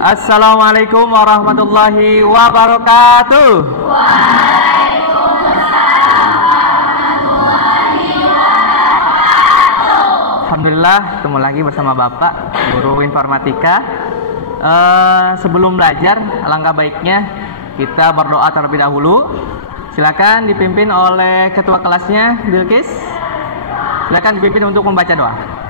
Assalamualaikum warahmatullahi wabarakatuh. Alhamdulillah, ketemu lagi bersama Bapak Guru Informatika. Sebelum belajar, alangkah baiknya kita berdoa terlebih dahulu. Silakan dipimpin oleh ketua kelasnya, Bilkis. Silakan dipimpin untuk membaca doa.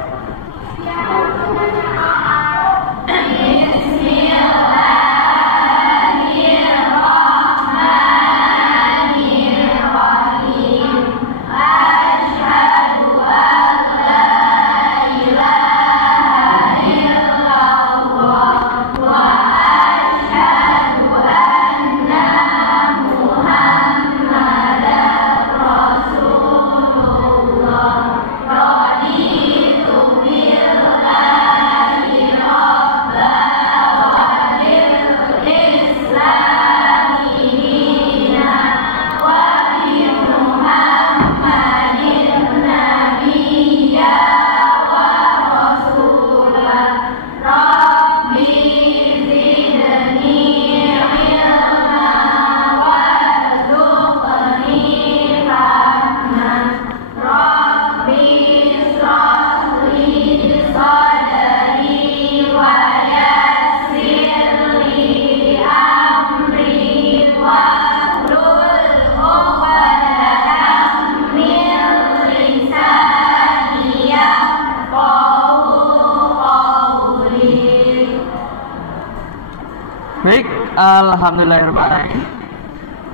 Baik, alhamdulillahirrahmanirrahim.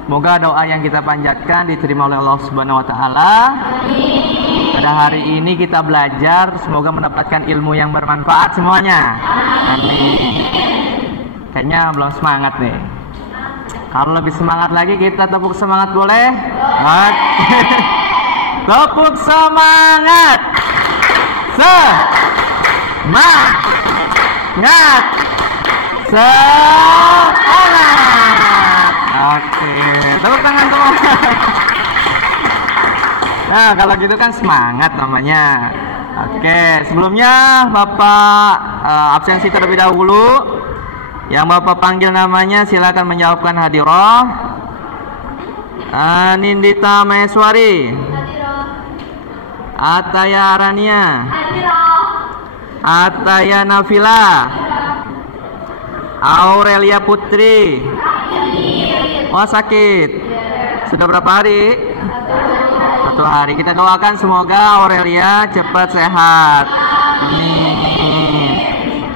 Semoga doa yang kita panjatkan diterima oleh Allah Subhanahu wa taala. Pada hari ini kita belajar, semoga mendapatkan ilmu yang bermanfaat semuanya. Amin. Kayaknya belum semangat nih. Kalau lebih semangat lagi kita tepuk semangat boleh? Tepuk semangat. Semangat. Semangat. Oke, tepuk tangan semua. Nah, kalau gitu kan semangat namanya. Oke, sebelumnya Bapak absensi terlebih dahulu. Yang Bapak panggil namanya silakan menjawabkan hadirah. Nindita Maheswari. Ataya Arania. Ataya Nafila. Aurelia Putri. Oh, sakit. Sudah berapa hari? 1 hari. Kita doakan semoga Aurelia cepat sehat. Amin.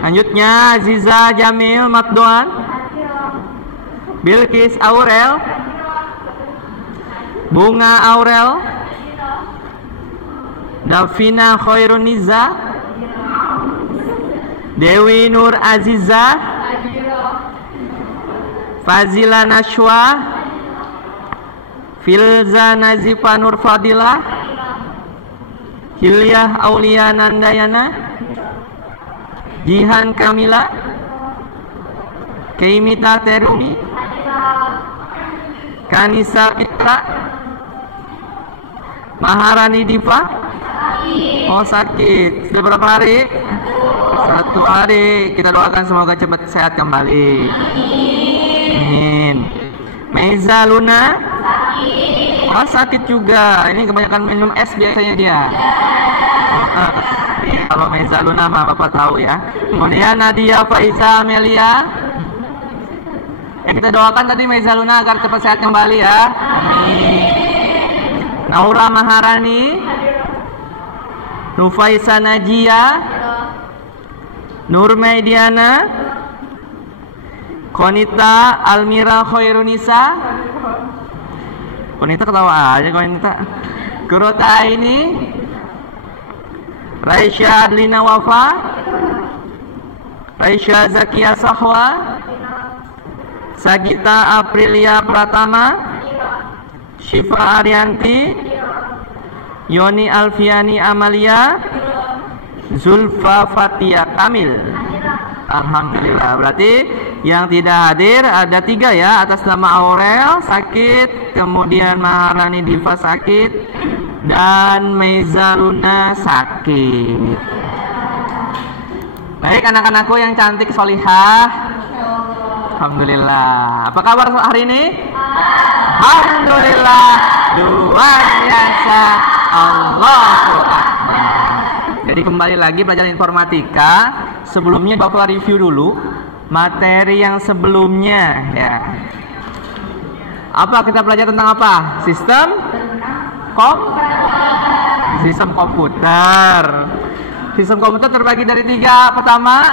Lanjutnya Aziza Jamil Matdoan. Bilkis Aurel. Bunga Aurel. Davina Khairuniza. Dewi Nur Aziza. Fazila Nashwa. Filza Nazifa Nur Fadilah. Hilyah Aulia Nandayana. Jihan Kamila. Keimita Terumi. Kanisa Fitra. Maharani Diva. Oh, sakit. Sudah berapa hari? 1 hari. Kita doakan semoga cepat sehat kembali. Amin. Meza Luna. Oh, sakit juga. Ini kebanyakan minum es biasanya dia. Kalau Meza Luna mah Bapak tahu ya. Kemudian Nadia Faiza Amelia. Kita doakan tadi Meza Luna agar cepat sehat kembali ya. Amin. Naura Maharani. Nufaisa Najia. Nur Mediana. Konita Almira Khairunisa. Konita ketawa aja Konita. Kurota ini. Raisya Adlina Wafa. Raisya Zakia Sahwa. Sagita Aprilia Pratama. Syifa Arianti. Yoni Alfiani Amalia. Zulfa Fatia Kamil. Alhamdulillah. Berarti yang tidak hadir ada 3 ya. Atas nama Aurel sakit, kemudian Maharani Diva sakit, dan Meza Luna sakit. Baik anak-anakku yang cantik solihah, Alhamdulillah. Apa kabar hari ini? Alhamdulillah. Luar biasa. Allahu Akbar. Jadi kembali lagi pelajaran informatika. Sebelumnya Bapak review dulu materi yang sebelumnya ya. Apa kita belajar tentang apa? Sistem komputer. Sistem komputer terbagi dari 3. Pertama,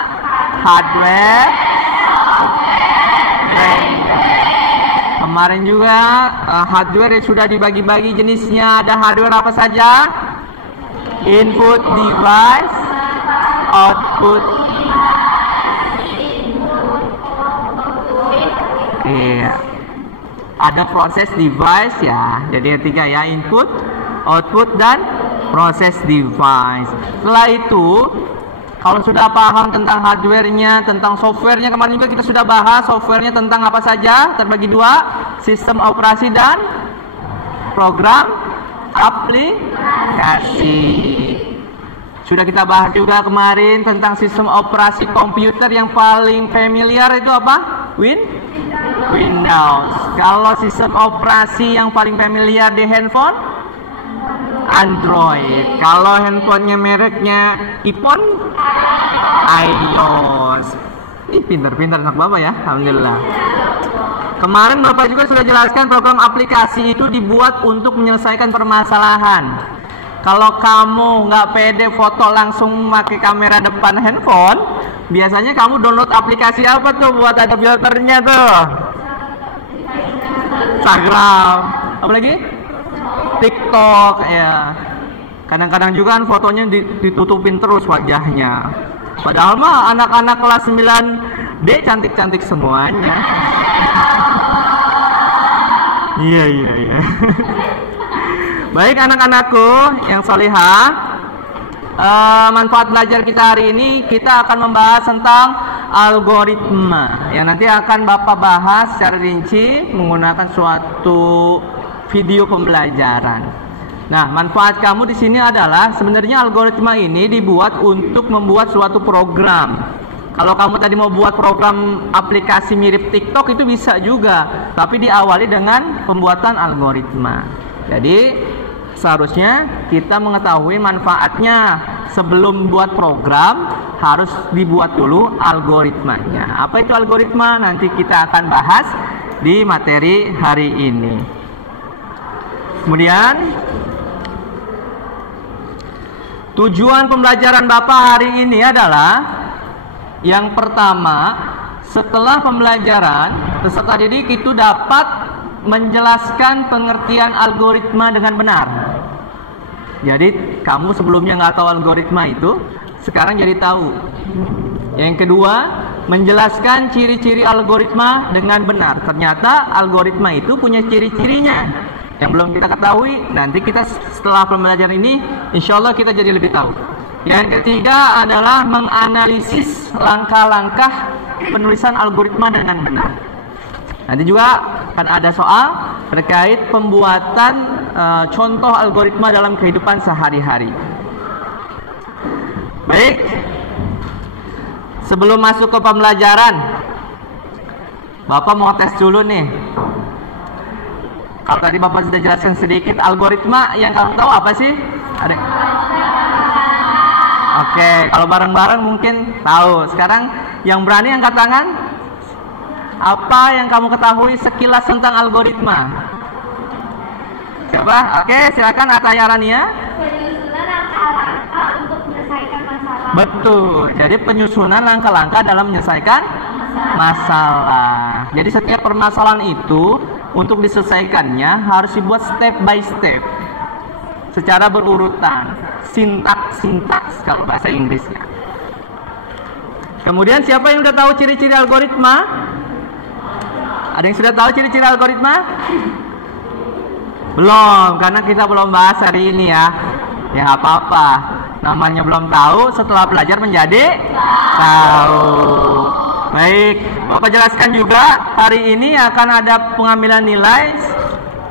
hardware. Kemarin juga hardware sudah dibagi-bagi jenisnya. Ada hardware apa saja? Input device, output. Iya. Ada proses device ya. Jadi yang 3 ya, input, output dan proses device. Setelah itu, kalau sudah paham tentang hardware-nya, tentang software-nya, kemarin juga kita sudah bahas software-nya tentang apa saja, terbagi 2, sistem operasi dan program aplikasi. Sudah kita bahas juga kemarin tentang sistem operasi komputer yang paling familiar itu apa? Windows. Kalau sistem operasi yang paling familiar di handphone, Android. Kalau handphonenya mereknya iPhone, iOS. Ih, pintar-pintar anak Bapak ya, Alhamdulillah. Kemarin Bapak juga sudah jelaskan program aplikasi itu dibuat untuk menyelesaikan permasalahan. Kalau kamu nggak pede foto langsung pakai kamera depan handphone, biasanya kamu download aplikasi apa tuh buat ada filternya tuh? Instagram, apa lagi? TikTok ya. Kadang-kadang juga kan fotonya ditutupin terus wajahnya. Padahal mah anak-anak kelas 9D cantik-cantik semuanya. Iya. Baik anak-anakku yang solihah, manfaat belajar kita hari ini kita akan membahas tentang algoritma yang nanti akan Bapak bahas secara rinci menggunakan suatu video pembelajaran. Nah, manfaat kamu di sini adalah sebenarnya algoritma ini dibuat untuk membuat suatu program. Kalau kamu tadi mau buat program aplikasi mirip TikTok itu bisa juga, tapi diawali dengan pembuatan algoritma. Jadi seharusnya kita mengetahui manfaatnya. Sebelum buat program harus dibuat dulu algoritmanya. Apa itu algoritma? Nanti kita akan bahas di materi hari ini. Kemudian tujuan pembelajaran Bapak hari ini adalah yang pertama, setelah pembelajaran peserta didik itu dapat menjelaskan pengertian algoritma dengan benar. Jadi kamu sebelumnya nggak tahu algoritma itu, sekarang jadi tahu. Yang kedua, menjelaskan ciri-ciri algoritma dengan benar. Ternyata algoritma itu punya ciri-cirinya yang belum kita ketahui. Nanti kita setelah pembelajaran ini, insya Allah kita jadi lebih tahu. Yang ketiga adalah menganalisis langkah-langkah penulisan algoritma dengan benar. Nanti juga akan ada soal terkait pembuatan contoh algoritma dalam kehidupan sehari-hari. Baik, sebelum masuk ke pembelajaran, Bapak mau tes dulu nih. Kalau tadi Bapak sudah jelaskan sedikit algoritma, yang kamu tahu apa sih? Ada? Oke, kalau bareng-bareng mungkin tahu. Sekarang yang berani angkat tangan. Apa yang kamu ketahui sekilas tentang algoritma? Coba, oke, silakan Ataya Rania. Penyusunan langkah-langkah untuk menyelesaikan masalah. Betul. Jadi penyusunan langkah-langkah dalam menyelesaikan masalah. Jadi setiap permasalahan itu untuk diselesaikannya harus dibuat step by step, secara berurutan, sintaks kalau bahasa Inggrisnya. Kemudian siapa yang sudah tahu ciri-ciri algoritma? Ada yang sudah tahu ciri-ciri algoritma? Belum, karena kita belum bahas hari ini ya. Ya nggak apa-apa. Namanya belum tahu, setelah belajar menjadi tahu. Baik, Bapak jelaskan juga hari ini akan ada pengambilan nilai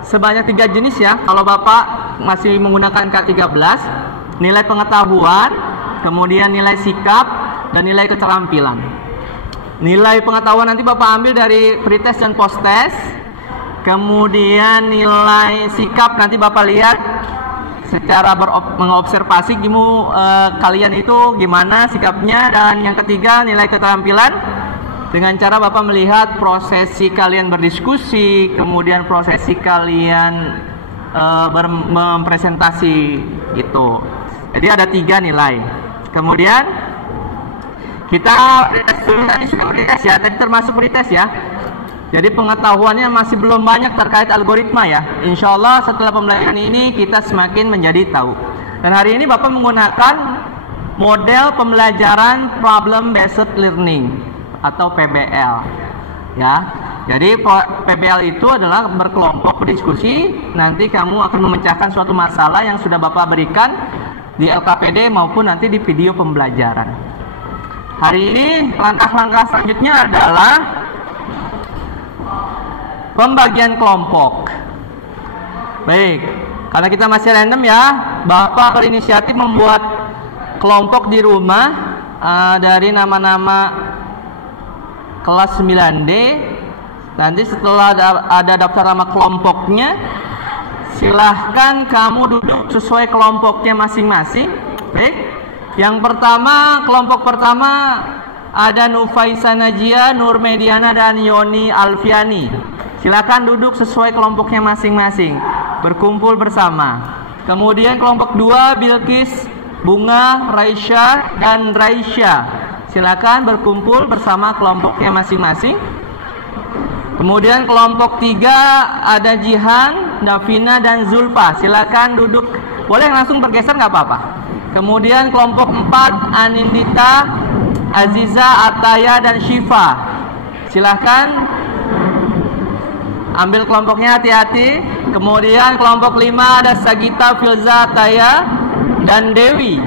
sebanyak 3 jenis ya. Kalau Bapak masih menggunakan K13, nilai pengetahuan, kemudian nilai sikap, dan nilai keterampilan. Nilai pengetahuan nanti Bapak ambil dari pretest dan posttest. Kemudian nilai sikap nanti Bapak lihat secara mengobservasi kalian itu gimana sikapnya. Dan yang ketiga nilai keterampilan dengan cara Bapak melihat prosesi kalian berdiskusi, kemudian prosesi kalian mempresentasi gitu. Jadi ada 3 nilai. Kemudian kita tadi sudah pretest ya, tadi termasuk pretest ya. Jadi pengetahuannya masih belum banyak terkait algoritma ya. Insya Allah setelah pembelajaran ini kita semakin menjadi tahu. Dan hari ini Bapak menggunakan model pembelajaran problem based learning atau PBL ya. Jadi PBL itu adalah berkelompok berdiskusi. Nanti kamu akan memecahkan suatu masalah yang sudah Bapak berikan di LKPD maupun nanti di video pembelajaran. Hari ini langkah-langkah selanjutnya adalah pembagian kelompok. Baik, karena kita masih random ya, Bapak berinisiatif membuat kelompok di rumah dari nama-nama kelas 9D. Nanti setelah ada daftar nama kelompoknya, silahkan kamu duduk sesuai kelompoknya masing-masing. Baik, yang pertama, kelompok pertama ada Nufaisa Najia, Nur Mediana, dan Yoni Alfiani. Silakan duduk sesuai kelompoknya masing-masing, berkumpul bersama. Kemudian kelompok 2 Bilkis, Bunga, Raisya, dan Raisya. Silakan berkumpul bersama kelompoknya masing-masing. Kemudian kelompok 3 ada Jihan, Davina, dan Zulfa. Silakan duduk, boleh langsung bergeser nggak apa-apa. Kemudian kelompok 4 Anindita, Aziza, Ataya, dan Syifa. Silakan ambil kelompoknya, hati-hati. Kemudian kelompok 5 ada Sagita, Filza, Ataya, dan Dewi.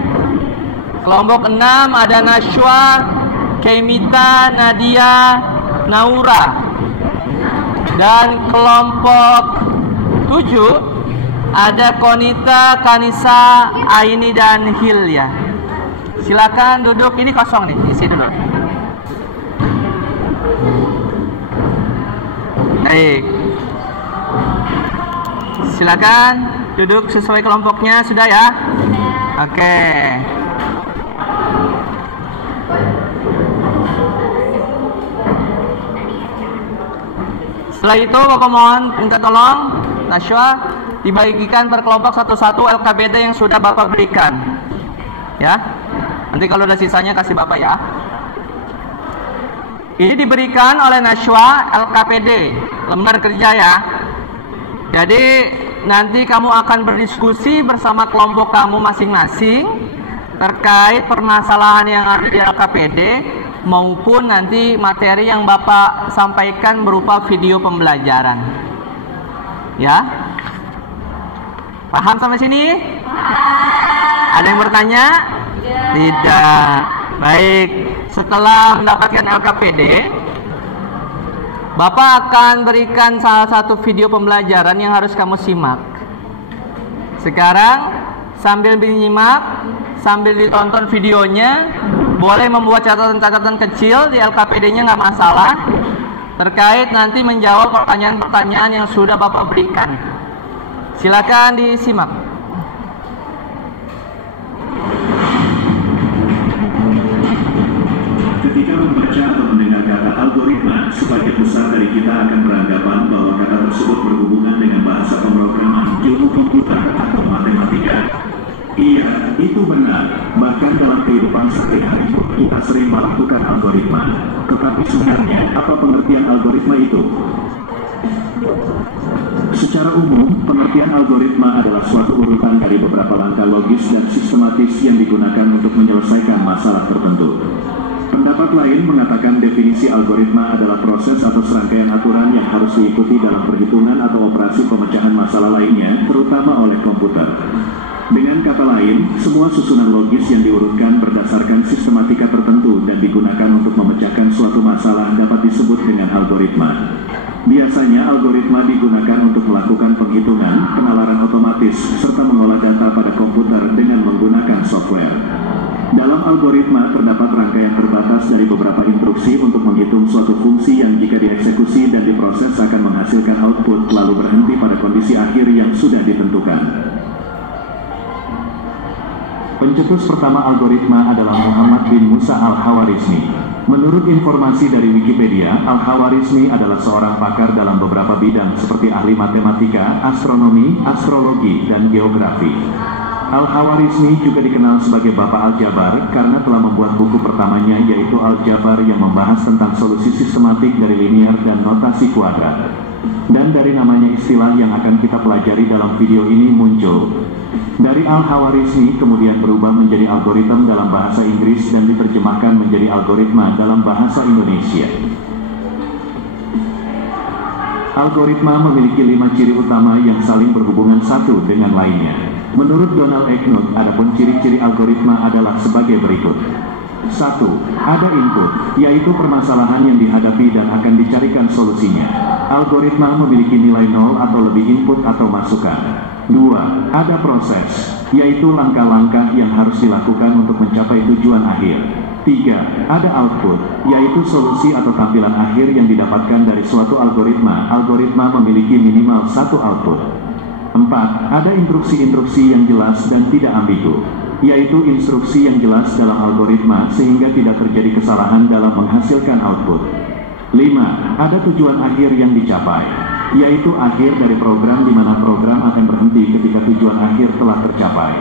Kelompok 6 ada Nashwa, Kemita, Nadia, Naura. Dan kelompok 7 ada Konita, Kanisa, Aini, dan Hilya. Silakan duduk, ini kosong nih, isi dulu. Baik, silakan duduk sesuai kelompoknya, sudah ya? Oke. Setelah itu Bapak mohon minta tolong Nashwa dibagikan per kelompok satu-satu LKPD yang sudah Bapak berikan ya. Nanti kalau ada sisanya kasih Bapak ya. Ini diberikan oleh Nashwa LKPD, lembar kerja ya. Jadi nanti kamu akan berdiskusi bersama kelompok kamu masing-masing terkait permasalahan yang ada di LKPD maupun nanti materi yang Bapak sampaikan berupa video pembelajaran. Ya? Paham sampai sini? Ada yang bertanya? Tidak. Baik, setelah mendapatkan LKPD, Bapak akan berikan salah satu video pembelajaran yang harus kamu simak. Sekarang sambil menyimak, sambil ditonton videonya, boleh membuat catatan-catatan kecil di LKPD-nya, nggak masalah, terkait nanti menjawab pertanyaan-pertanyaan yang sudah Bapak berikan. Silakan disimak. Ketika membaca atau mendengar kata algoritma, sebagian besar dari kita akan beranggapan bahwa kata tersebut berhubungan dengan bahasa pemrograman, ilmu komputer, atau matematika. Iya, itu benar. Bahkan dalam kehidupan sehari-hari kita sering melakukan algoritma. Tetapi sebenarnya apa pengertian algoritma itu? Secara umum, pengertian algoritma adalah suatu urutan dari beberapa langkah logis dan sistematis yang digunakan untuk menyelesaikan masalah tertentu. Pendapat lain mengatakan definisi algoritma adalah proses atau serangkaian aturan yang harus diikuti dalam perhitungan atau operasi pemecahan masalah lainnya, terutama oleh komputer. Dengan kata lain, semua susunan logis yang diurutkan berdasarkan sistematika tertentu dan digunakan untuk memecahkan suatu masalah dapat disebut dengan algoritma. Biasanya algoritma digunakan untuk melakukan penghitungan, penalaran otomatis, serta mengolah data pada komputer dengan menggunakan software. Dalam algoritma terdapat rangkaian terbatas dari beberapa instruksi untuk menghitung suatu fungsi yang jika dieksekusi dan diproses akan menghasilkan output lalu berhenti pada kondisi akhir yang sudah ditentukan. Pencetus pertama algoritma adalah Muhammad bin Musa al-Khawarizmi. Menurut informasi dari Wikipedia, al-Khawarizmi adalah seorang pakar dalam beberapa bidang seperti ahli matematika, astronomi, astrologi, dan geografi. Al-Khawarizmi juga dikenal sebagai Bapak Aljabar karena telah membuat buku pertamanya yaitu Aljabar yang membahas tentang solusi sistematik dari linier dan notasi kuadrat. Dan dari namanya istilah yang akan kita pelajari dalam video ini muncul. Dari Al-Khawarizmi kemudian berubah menjadi algoritma dalam bahasa Inggris dan diterjemahkan menjadi algoritma dalam bahasa Indonesia. Algoritma memiliki 5 ciri utama yang saling berhubungan satu dengan lainnya. Menurut Donald E. Knuth, adapun ciri-ciri algoritma adalah sebagai berikut. 1. Ada input, yaitu permasalahan yang dihadapi dan akan dicarikan solusinya. Algoritma memiliki nilai 0 atau lebih input atau masukan. 2. Ada proses, yaitu langkah-langkah yang harus dilakukan untuk mencapai tujuan akhir. 3. Ada output, yaitu solusi atau tampilan akhir yang didapatkan dari suatu algoritma. Algoritma memiliki minimal satu output. 4. Ada instruksi-instruksi yang jelas dan tidak ambigu, yaitu instruksi yang jelas dalam algoritma sehingga tidak terjadi kesalahan dalam menghasilkan output. 5. Ada tujuan akhir yang dicapai, yaitu akhir dari program di mana program akan berhenti ketika tujuan akhir telah tercapai.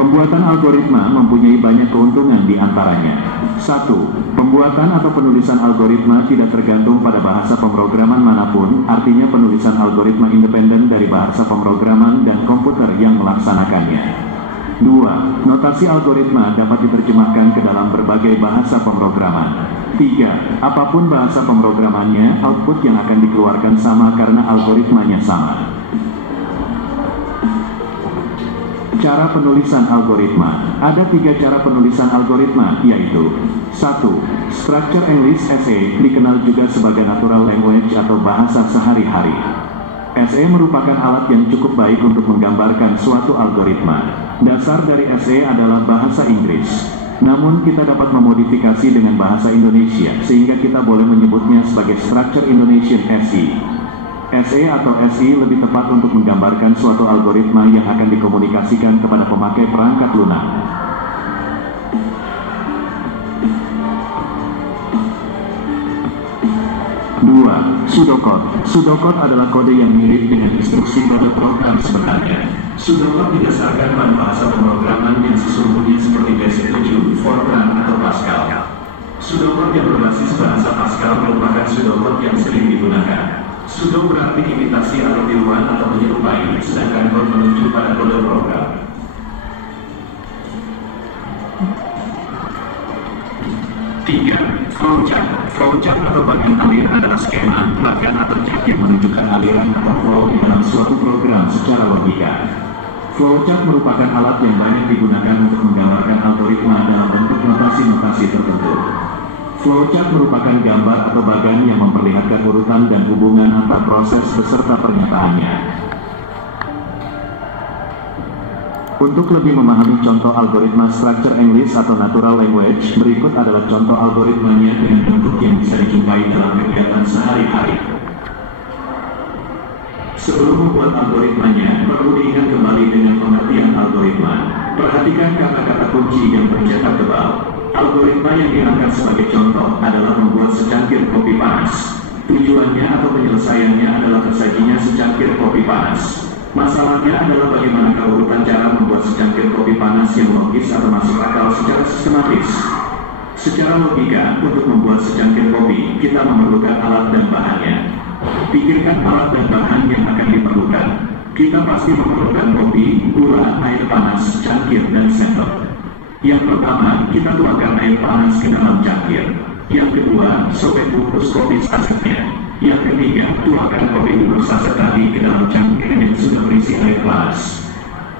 Pembuatan algoritma mempunyai banyak keuntungan di antaranya. 1. Pembuatan atau penulisan algoritma tidak tergantung pada bahasa pemrograman manapun, artinya penulisan algoritma independen dari bahasa pemrograman dan komputer yang melaksanakannya. 2. Notasi algoritma dapat diterjemahkan ke dalam berbagai bahasa pemrograman. 3. Apapun bahasa pemrogramannya, output yang akan dikeluarkan sama karena algoritmanya sama. Cara penulisan algoritma. Ada 3 cara penulisan algoritma, yaitu 1. Structure English SE, dikenal juga sebagai Natural Language atau bahasa sehari-hari. SE merupakan alat yang cukup baik untuk menggambarkan suatu algoritma. Dasar dari SE adalah bahasa Inggris. Namun kita dapat memodifikasi dengan bahasa Indonesia, sehingga kita boleh menyebutnya sebagai Structure Indonesian SE. SE atau SI lebih tepat untuk menggambarkan suatu algoritma yang akan dikomunikasikan kepada pemakai perangkat lunak. 2. Pseudocode. Pseudocode adalah kode yang mirip dengan instruksi pada program sebenarnya. Pseudocode didasarkan pada bahasa pemrograman yang sesungguhnya seperti BASIC 7, Fortran, atau Pascal. Pseudocode yang berbasis bahasa Pascal merupakan pseudocode yang sering digunakan. Pseudo berarti imitasi atau tiruan atau menyerupai, sedangkan code menunjuk pada kode program. 3. Flowchart. Flowchart atau bagian alir adalah skema, bagan atau chart yang menunjukkan aliran atau flow di dalam suatu program secara logika. Flowchart merupakan alat yang banyak digunakan untuk menggambarkan algoritma dalam bentuk notasi-notasi tertentu. Flowchart merupakan gambar atau bagan yang memperlihatkan urutan dan hubungan antar proses beserta pernyataannya. Untuk lebih memahami contoh algoritma Structure English atau Natural Language, berikut adalah contoh algoritmanya dengan bentuk yang bisa dijumpai dalam kegiatan sehari-hari. Sebelum membuat algoritmanya, perlu diingat kembali dengan pengertian algoritma. Perhatikan kata-kata kunci yang tercetak tebal. Algoritma yang diangkat sebagai contoh adalah membuat secangkir kopi panas. Tujuannya atau penyelesaiannya adalah tersajinya secangkir kopi panas. Masalahnya adalah bagaimana urutan cara membuat secangkir kopi panas yang logis atau masuk akal secara sistematis. Secara logika, untuk membuat secangkir kopi, kita memerlukan alat dan bahannya. Pikirkan alat dan bahan yang akan diperlukan. Kita pasti memerlukan kopi, gula, air panas, cangkir, dan sendok. Yang pertama, kita tuangkan air panas ke dalam cangkir. Yang kedua, sobek bungkus kopi sasetnya. Yang ketiga, tuangkan kopi bungkus saset tadi ke dalam cangkir yang sudah berisi air panas.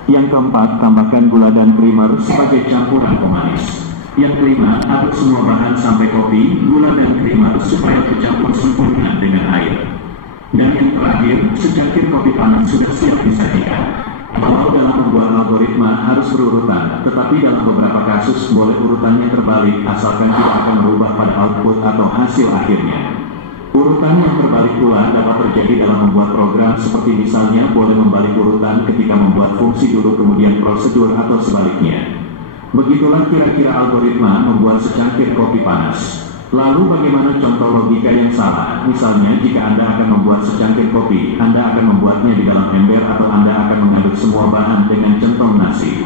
Yang keempat, tambahkan gula dan creamer sebagai campuran pemanis. Yang kelima, aduk semua bahan sampai kopi, gula dan creamer supaya tercampur sempurna dengan air. Dan yang terakhir, secangkir kopi panas sudah siap disajikan. Bahwa dalam membuat algoritma harus berurutan, tetapi dalam beberapa kasus boleh urutannya terbalik asalkan tidak akan merubah pada output atau hasil akhirnya. Urutan yang terbalik pula dapat terjadi dalam membuat program, seperti misalnya boleh membalik urutan ketika membuat fungsi dulu kemudian prosedur atau sebaliknya. Begitulah kira-kira algoritma membuat secangkir kopi panas. Lalu bagaimana contoh logika yang salah? Misalnya jika Anda akan membuat secangkir kopi, Anda akan membuatnya di dalam ember atau Anda akan mengaduk semua bahan dengan centong nasi.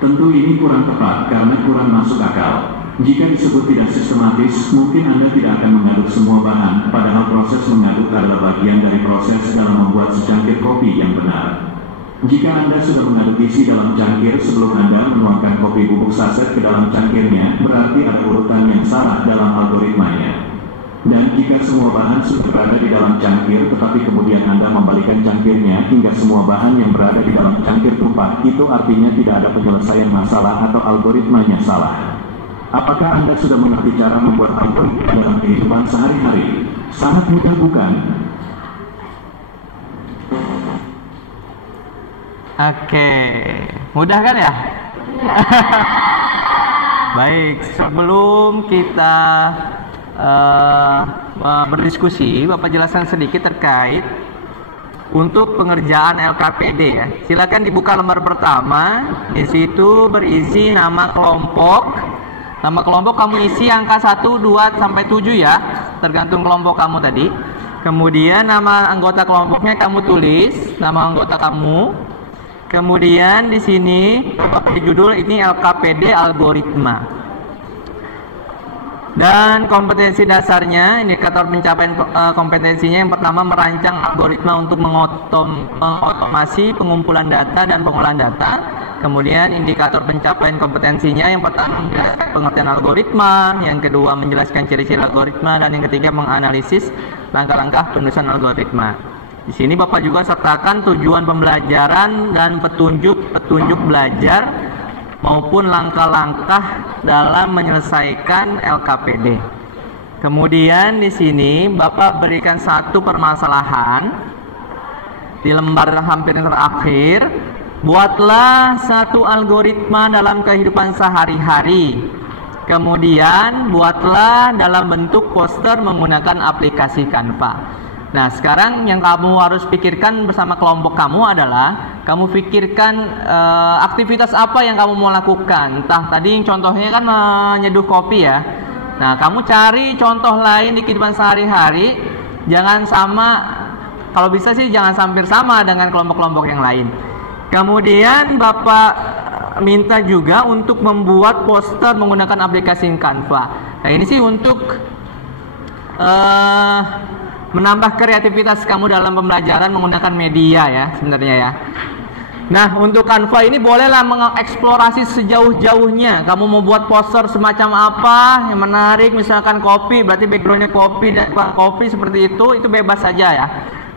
Tentu ini kurang tepat karena kurang masuk akal. Jika disebut tidak sistematis, mungkin Anda tidak akan mengaduk semua bahan, padahal proses mengaduk adalah bagian dari proses dalam membuat secangkir kopi yang benar. Jika Anda sudah mengaduk isi dalam cangkir sebelum Anda menuangkan kopi bubuk saset ke dalam cangkirnya, berarti ada urutan yang salah dalam algoritmanya. Dan jika semua bahan sudah berada di dalam cangkir, tetapi kemudian Anda membalikkan cangkirnya hingga semua bahan yang berada di dalam cangkir tumpah, itu artinya tidak ada penyelesaian masalah atau algoritmanya salah. Apakah Anda sudah mengerti cara membuat algoritma dalam kehidupan sehari-hari? Sangat mudah, bukan? Oke, mudah kan ya? Baik, sebelum kita berdiskusi, Bapak jelaskan sedikit terkait untuk pengerjaan LKPD ya. Silakan dibuka lembar pertama. Di situ berisi nama kelompok. Nama kelompok kamu isi angka 1, 2 sampai 7 ya, tergantung kelompok kamu tadi. Kemudian nama anggota kelompoknya kamu tulis, nama anggota kamu. Kemudian di sini pakai judul ini LKPD algoritma. Dan kompetensi dasarnya, indikator pencapaian kompetensinya yang pertama merancang algoritma untuk mengotomasi pengumpulan data dan pengolahan data. Kemudian indikator pencapaian kompetensinya yang pertama menjelaskan pengertian algoritma, yang kedua menjelaskan ciri-ciri algoritma, dan yang ketiga menganalisis langkah-langkah penulisan algoritma. Di sini Bapak juga sertakan tujuan pembelajaran dan petunjuk belajar maupun langkah-langkah dalam menyelesaikan LKPD. Kemudian di sini Bapak berikan satu permasalahan di lembar hampir terakhir. Buatlah satu algoritma dalam kehidupan sehari-hari. Kemudian buatlah dalam bentuk poster menggunakan aplikasi Canva. Nah, sekarang yang kamu harus pikirkan bersama kelompok kamu adalah kamu pikirkan aktivitas apa yang kamu mau lakukan. Entah tadi contohnya kan menyeduh kopi ya. Nah, kamu cari contoh lain di kehidupan sehari-hari. Jangan sama, kalau bisa sih jangan hampir sama dengan kelompok-kelompok yang lain. Kemudian Bapak minta juga untuk membuat poster menggunakan aplikasi Canva. Nah, ini sih untuk menambah kreativitas kamu dalam pembelajaran menggunakan media ya sebenarnya ya. Nah, untuk Canva ini bolehlah mengeksplorasi sejauh-jauhnya. Kamu mau buat poster semacam apa yang menarik, misalkan kopi, berarti backgroundnya kopi dan kopi seperti itu bebas saja ya.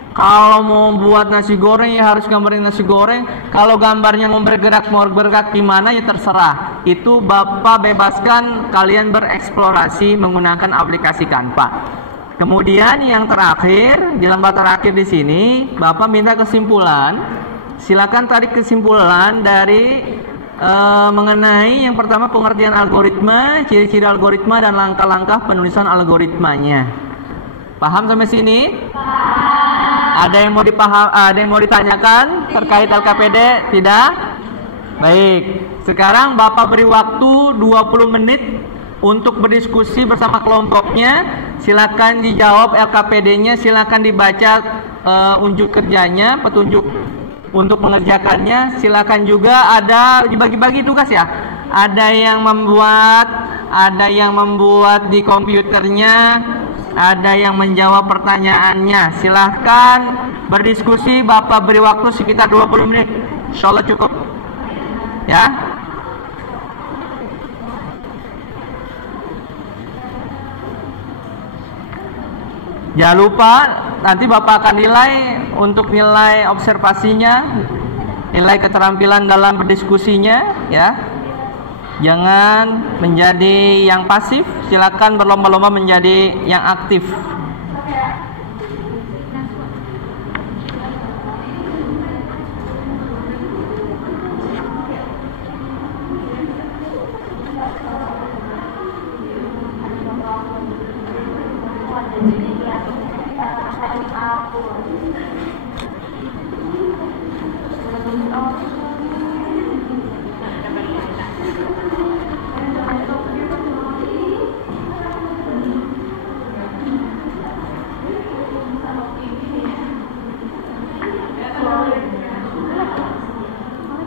Kalau mau buat nasi goreng ya harus gambarin nasi goreng. Kalau gambarnya mau bergerak gimana ya terserah. Itu Bapak bebaskan kalian bereksplorasi menggunakan aplikasi Canva. Kemudian yang terakhir, di lembar terakhir di sini, Bapak minta kesimpulan. Silakan tarik kesimpulan dari mengenai yang pertama pengertian algoritma, ciri-ciri algoritma dan langkah-langkah penulisan algoritmanya. Paham sampai sini? Ada yang mau ditanyakan terkait LKPD? Tidak? Baik. Sekarang Bapak beri waktu 20 menit untuk berdiskusi bersama kelompoknya. Silakan dijawab LKPD-nya, silakan dibaca unjuk kerjanya, petunjuk untuk mengerjakannya. Silakan juga ada dibagi-bagi tugas ya. Ada yang membuat di komputernya, ada yang menjawab pertanyaannya. Silahkan berdiskusi. Bapak beri waktu sekitar 20 menit. Insyaallah cukup. Ya. Jangan lupa nanti Bapak akan nilai untuk nilai observasinya, nilai keterampilan dalam berdiskusinya ya. Jangan menjadi yang pasif, silakan berlomba-lomba menjadi yang aktif.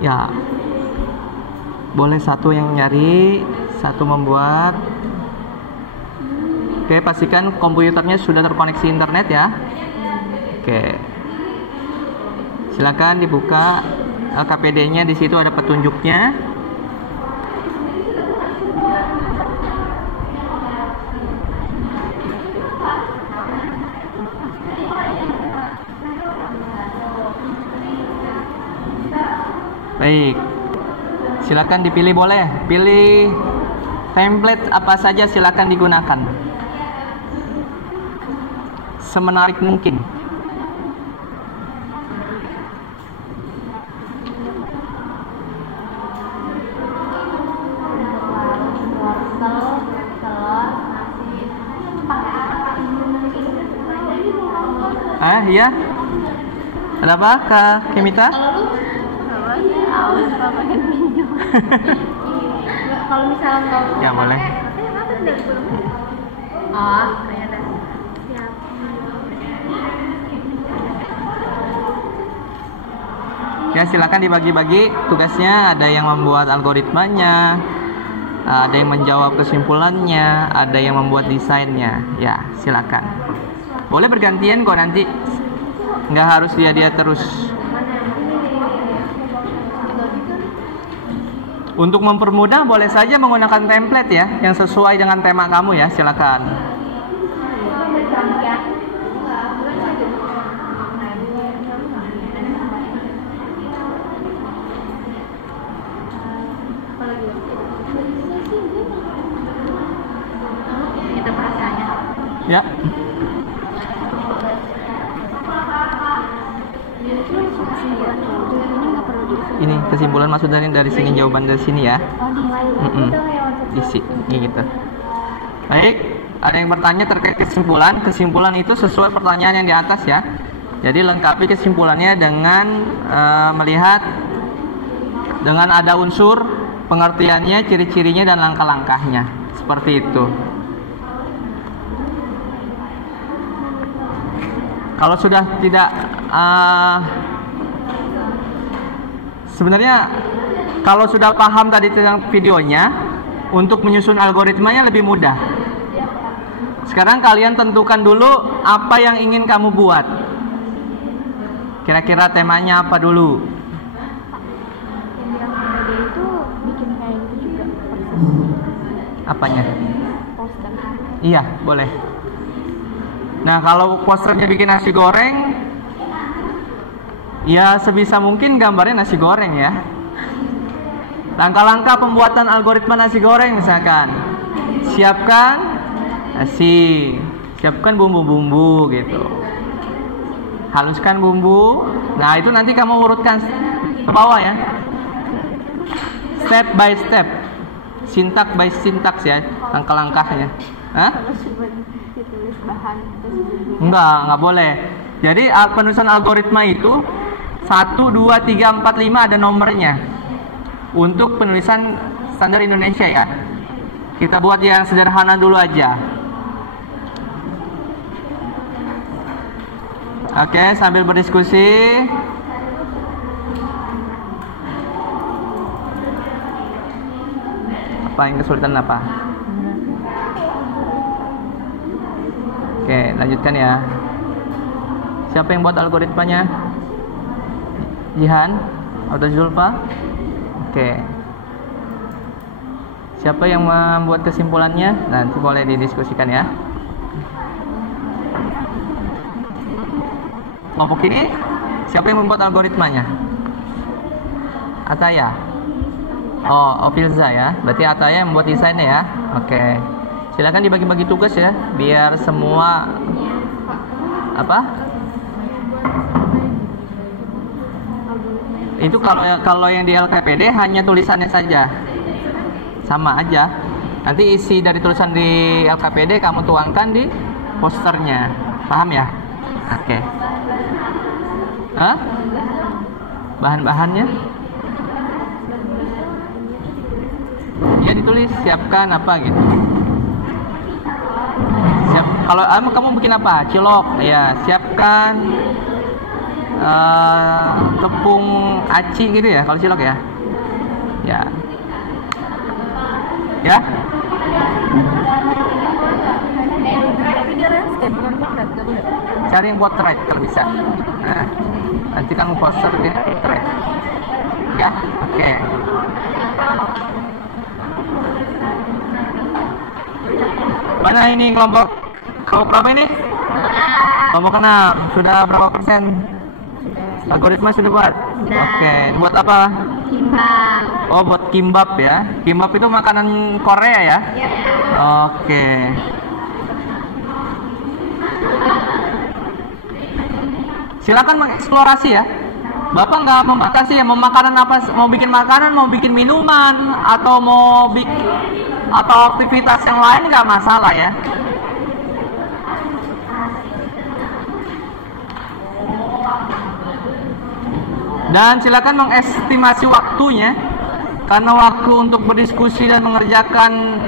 Ya, boleh satu yang nyari, satu membuat. Oke, pastikan komputernya sudah terkoneksi internet ya. Oke, silakan dibuka LKPD-nya. Di situ ada petunjuknya. Baik, silakan dipilih, boleh pilih template apa saja, silakan digunakan semenarik mungkin. Iya, ada apa Kak Kemita? Kalau misalnya nggak Ya boleh. Oh, ternyata. Siap. Ya, silakan dibagi-bagi tugasnya. Ada yang membuat algoritmanya, ada yang menjawab kesimpulannya, ada yang membuat desainnya. Ya, silakan. Boleh bergantian kok nanti. Nggak harus dia terus. Untuk mempermudah boleh saja menggunakan template ya, yang sesuai dengan tema kamu ya, silakan. Ya. Ini kesimpulan maksud dari sini, jawaban dari sini ya. Isi gitu. Baik, ada yang bertanya terkait kesimpulan. Kesimpulan itu sesuai pertanyaan yang di atas ya. Jadi lengkapi kesimpulannya dengan melihat dengan ada unsur pengertiannya, ciri-cirinya dan langkah-langkahnya. Seperti itu. Kalau sudah tidak sebenarnya kalau sudah paham tadi tentang videonya, untuk menyusun algoritmanya lebih mudah. Sekarang kalian tentukan dulu apa yang ingin kamu buat. Kira-kira temanya apa dulu? Yang tadi itu bikin kayak gitu juga. Apanya? Poster. Iya, boleh. Nah, kalau posternya bikin nasi goreng, ya sebisa mungkin gambarnya nasi goreng ya. Langkah-langkah pembuatan algoritma nasi goreng misalkan. Siapkan nasi, siapkan bumbu-bumbu gitu. Haluskan bumbu. Nah, itu nanti kamu urutkan ke bawah ya. Step by step. Sintak by sintaks ya, langkah-langkahnya. Hah? Ditulis bahan Enggak boleh. Jadi penulisan algoritma itu 1, 2, 3, 4, 5 ada nomornya. Untuk penulisan standar Indonesia ya. Kita buat yang sederhana dulu aja. Oke, sambil berdiskusi. Apa yang kesulitan apa? Oke, lanjutkan ya. Siapa yang buat algoritmanya? Jihan? Atau Zulfa? Oke. Siapa yang membuat kesimpulannya? Nanti boleh didiskusikan ya. Kelompok ini, siapa yang membuat algoritmanya? Ataya? Oh, Filza ya. Berarti Ataya yang membuat desainnya ya. Oke. Silakan dibagi-bagi tugas ya, biar semua apa? Itu kalau yang di LKPD hanya tulisannya saja, sama aja. Nanti isi dari tulisan di LKPD kamu tuangkan di posternya. Paham ya? Oke. Hah? Bahan-bahannya? Ya ditulis, siapkan apa gitu. Siap. Kalau kamu bikin apa? Cilok. Ya, siapkan tepung aci gitu ya, kalau cilok ya. Ya. Ya. Cari yang potret kalau bisa. Nah, nanti kamu poster dia potret. Ya, oke. Mana ini kelompok berapa ini? Kelompok 6. Sudah berapa persen? Algoritma sudah buat? Oke. Buat apa? Kimbap. Oh, buat kimbap ya. Kimbap itu makanan Korea ya? Oke. Silakan mengeksplorasi ya. Bapak nggak membatasi ya, mau makanan apa, mau bikin makanan, mau bikin minuman, atau atau aktivitas yang lain nggak masalah ya. Dan silakan mengestimasi waktunya, karena waktu untuk berdiskusi dan mengerjakan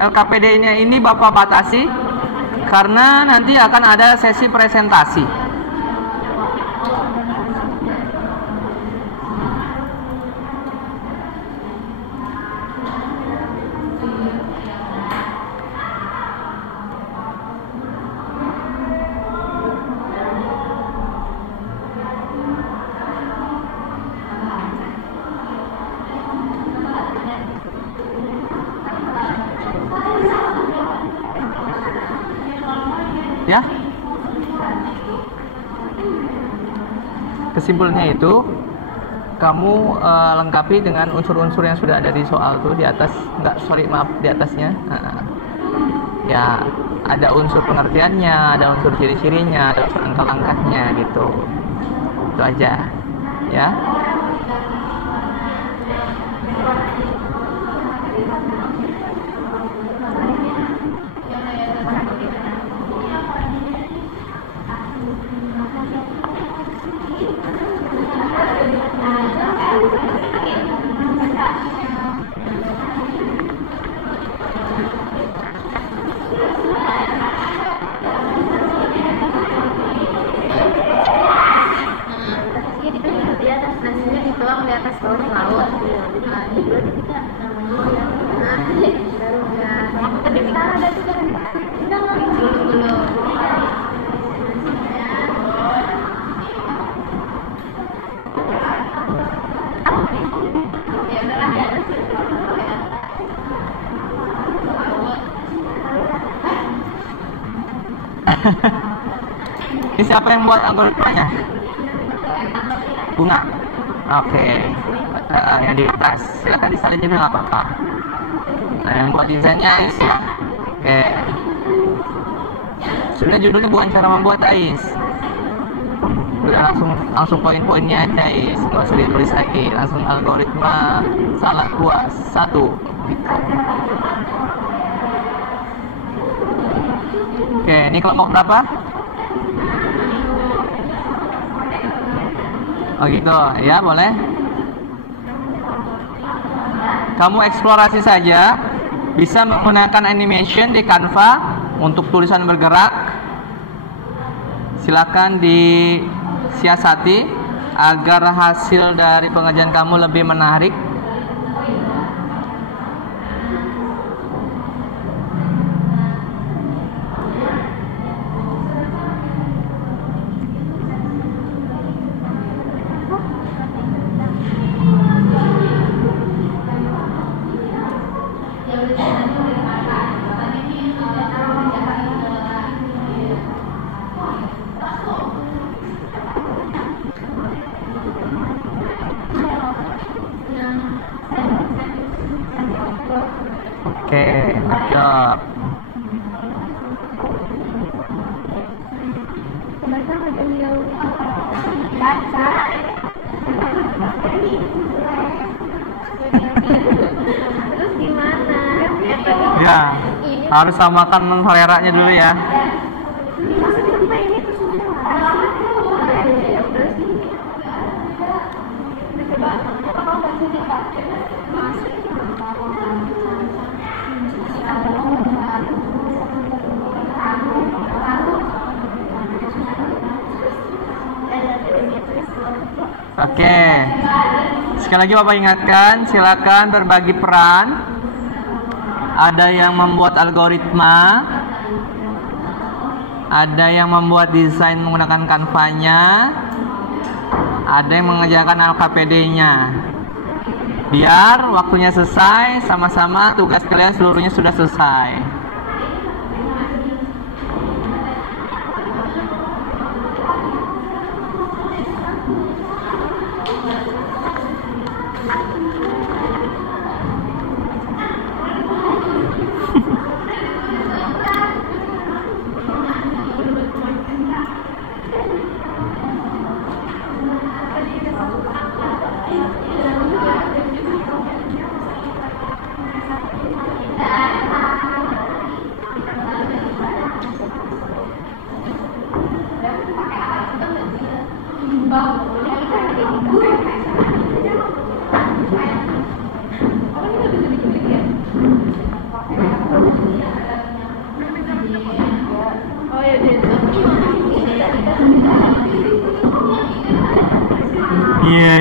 LKPD-nya ini Bapak batasi, karena nanti akan ada sesi presentasi. Ya, kesimpulannya itu kamu lengkapi dengan unsur-unsur yang sudah ada di soal tuh di atas, di atasnya. Ya, ada unsur pengertiannya, ada unsur ciri-cirinya, ada unsur langkah-langkahnya gitu. Itu aja, ya. Nasinya dituang di atas bawah laut. Ini siapa yang buat algoritmanya? Bunga. Oke. Yang di atas silakan disalin juga nggak apa-apa. Nah, yang buat desainnya Ais ya. Oke. Sudah judulnya bukan cara membuat Ais. Udah langsung poin-poinnya aja Ais. Nggak usah ditulis lagi. Langsung algoritma salah kuas 1. Oke, ini kelompok berapa? Oh gitu, ya boleh. Kamu eksplorasi saja, bisa menggunakan animation di Canva untuk tulisan bergerak. Silakan disiasati agar hasil dari pengajian kamu lebih menarik. Oke, mantap. Terus gimana? Ya, harus samakan selera-nya dulu ya. Oke. Sekali lagi Bapak ingatkan, silakan berbagi peran. Ada yang membuat algoritma, ada yang membuat desain menggunakan Canva-nya, ada yang mengerjakan LKPD-nya. Biar waktunya selesai, sama-sama tugas kalian seluruhnya sudah selesai. Iya.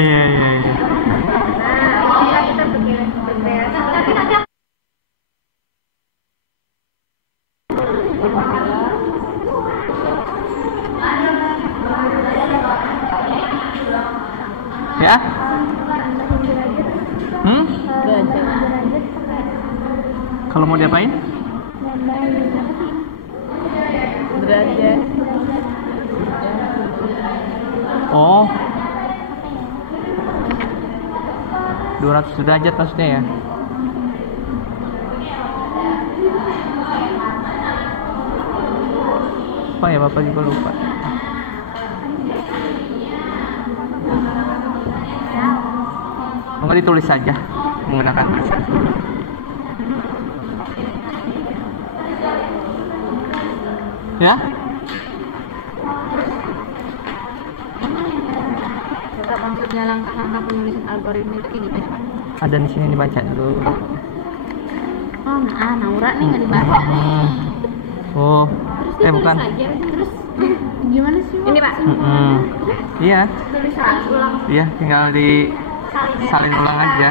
Ya? Kalau mau diapain? Derajat. Oh, 200 derajat maksudnya ya? Apa ya, Bapak juga lupa. Mungkin ditulis saja menggunakan tulisan. Ya? Maksudnya langkah-langkah penulisan algoritma itu ini Pak. Ada di sini, dibaca dulu. Oh, Naura nih nggak dibaca. Oh, bukan. Aja. Terus gimana sih? Ini Pak. Iya. Tulis ulang. Iya, tinggal disalin ulang aja.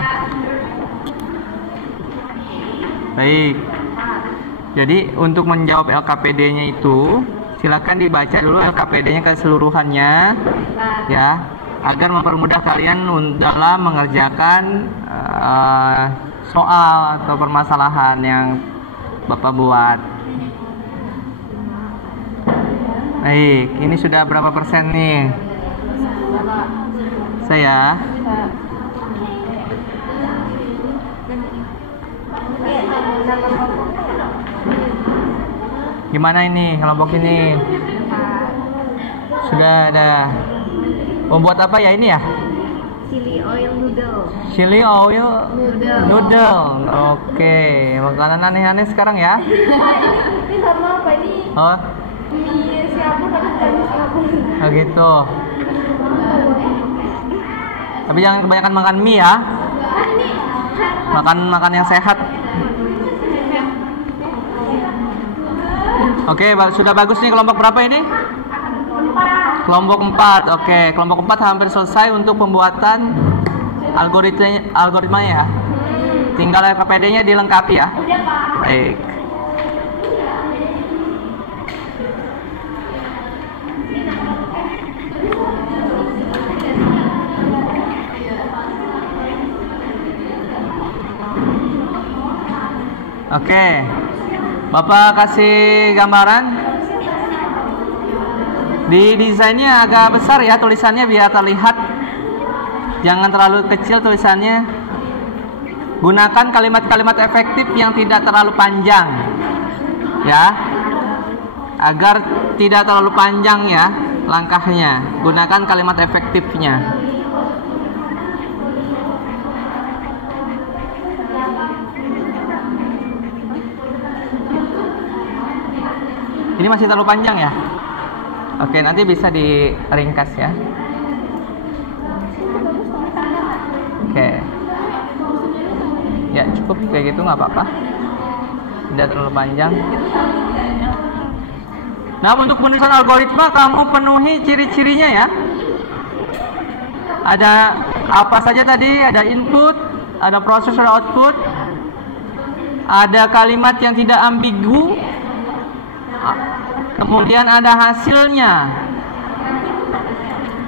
Baik. Jadi untuk menjawab LKPD-nya itu, silakan dibaca dulu LKPD-nya keseluruhannya, ya, agar mempermudah kalian dalam mengerjakan soal atau permasalahan yang Bapak buat. Baik, ini sudah berapa persen nih? Saya. Gimana ini kelompok ini? Sudah ada. Membuat apa ya ini ya? Chili oil noodle. Chili oil noodle. Oke, makanan aneh-aneh sekarang ya? Ini sama apa ini? Oh, Mie siapa kan siapa? oh gitu. Tapi jangan kebanyakan makan mie ya. Makan yang sehat. Oke, sudah bagus nih. Kelompok berapa ini? Kelompok 4. Oke, kelompok 4 hampir selesai untuk pembuatan algoritmanya ya. Tinggal LKPD-nya dilengkapi ya. Baik. Oke. Bapak kasih gambaran. Di desainnya agak besar ya tulisannya biar terlihat. Jangan terlalu kecil tulisannya. Gunakan kalimat-kalimat efektif yang tidak terlalu panjang. Ya. Agar tidak terlalu panjang ya langkahnya. Gunakan kalimat efektifnya. Ini masih terlalu panjang ya? Oke, nanti bisa diringkas ya. Oke. Ya, cukup kayak gitu, nggak apa-apa. Tidak terlalu panjang. Nah, untuk penulisan algoritma kamu penuhi ciri-cirinya ya. Ada apa saja tadi? Ada input, ada proses, ada output, ada kalimat yang tidak ambigu, kemudian ada hasilnya.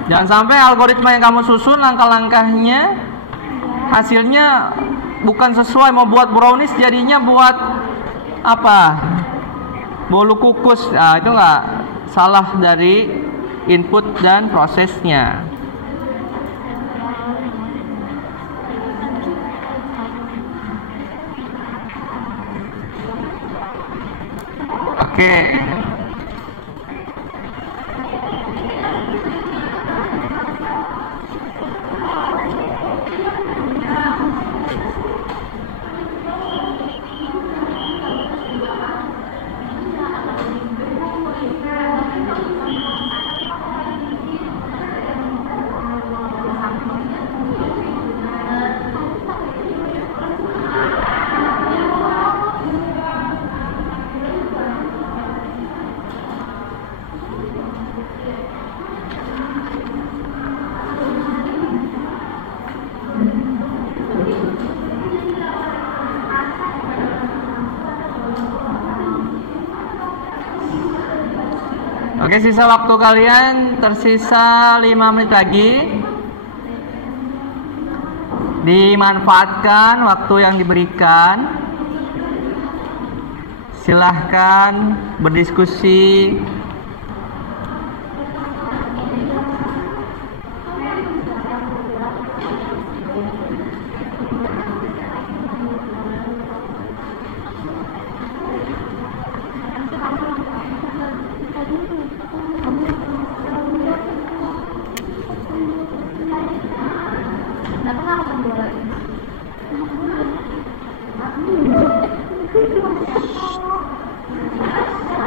Jangan sampai algoritma yang kamu susun, langkah-langkahnya, hasilnya bukan sesuai. Mau buat brownies jadinya buat apa? Bolu kukus. Nah, itu nggak salah dari input dan prosesnya. Oke. Oke, sisa waktu kalian tersisa 5 menit lagi. Dimanfaatkan waktu yang diberikan. Silahkan berdiskusi.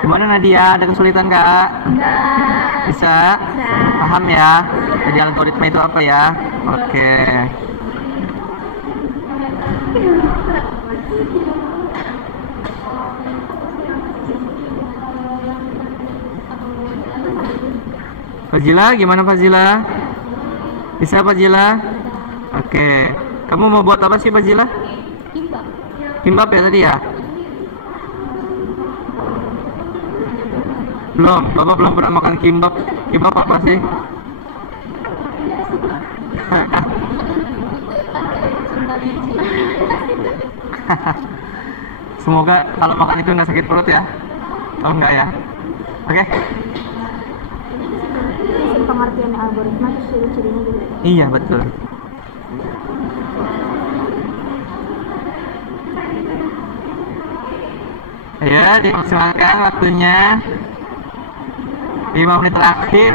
Gimana Nadia? Ada kesulitan Kak? Bisa? Paham ya? Jadi algoritma itu apa ya? Oke. Fazila, gimana Fazila? Bisa Fazila? Oke. Kamu mau buat apa sih Fazila? Kimbap. Kimbap ya tadi ya? Belum, Bapak belum pernah makan kimbap. Kimbap apa sih? Semoga kalau makan itu nggak sakit perut ya. Oh enggak ya? Oke. Pengertian algoritma itu ciri-cirinya gitu. Iya betul. Ya, dimaksimalkan waktunya. 5 menit terakhir.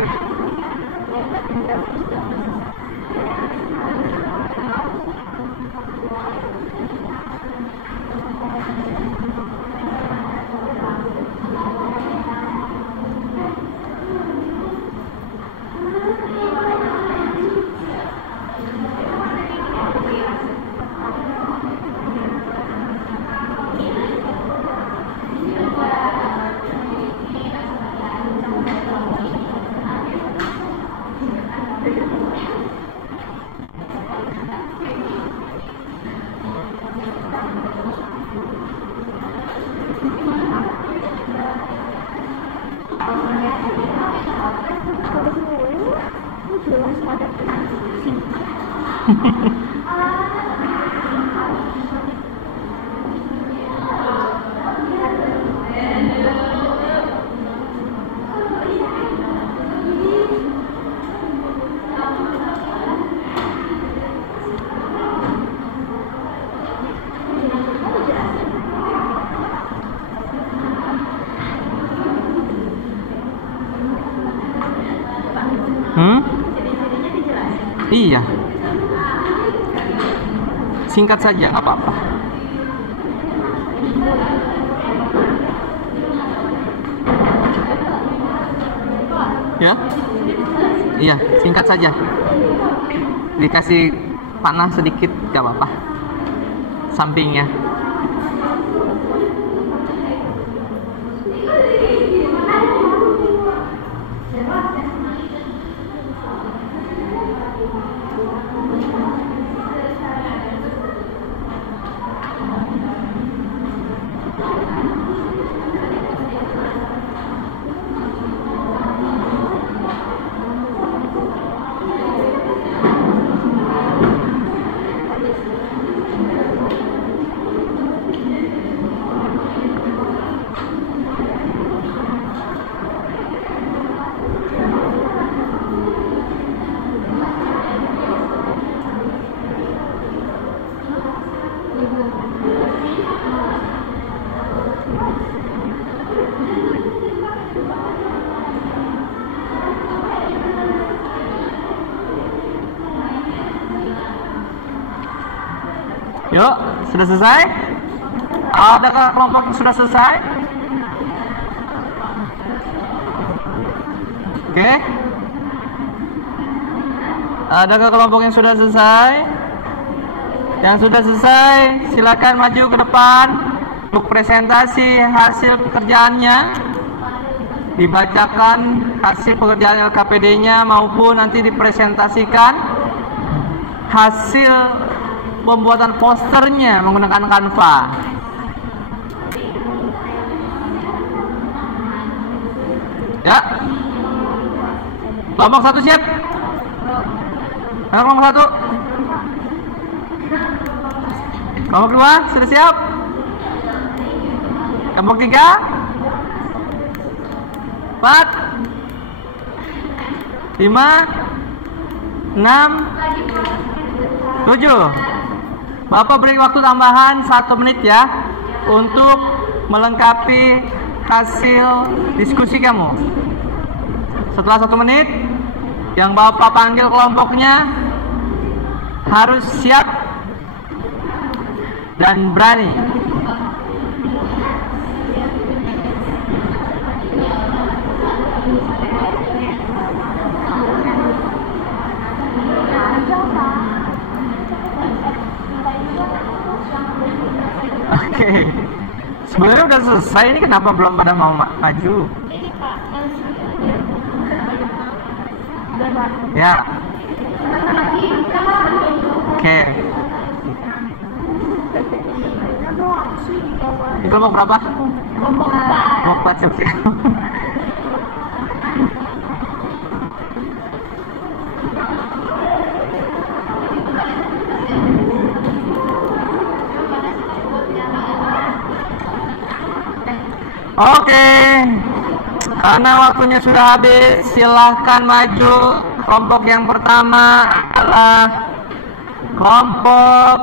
Iya. Singkat saja, nggak apa-apa. Ya? Iya, singkat saja. Dikasih panah sedikit, nggak apa-apa. Sampingnya. Yuk, sudah selesai? Adakah kelompok yang sudah selesai? Oke. Adakah kelompok yang sudah selesai? Yang sudah selesai, silakan maju ke depan untuk presentasi hasil pekerjaannya. Dibacakan hasil pekerjaan LKPD-nya maupun nanti dipresentasikan hasil pembuatan posternya menggunakan Canva. Ya. Kelompok 1 siap? Kelompok 1. Kelompok 2 sudah siap? Kelompok 3? 4 5 6 7. Bapak beri waktu tambahan 1 menit ya untuk melengkapi hasil diskusi kamu. Setelah 1 menit, yang Bapak panggil kelompoknya harus siap dan berani. Oke. Sebenarnya udah selesai, ini kenapa belum pada mau maju? Ya. Oke. Ini kelompok berapa? Kelompok 4. Oke. Oke, karena waktunya sudah habis, silahkan maju. Kelompok yang pertama adalah kelompok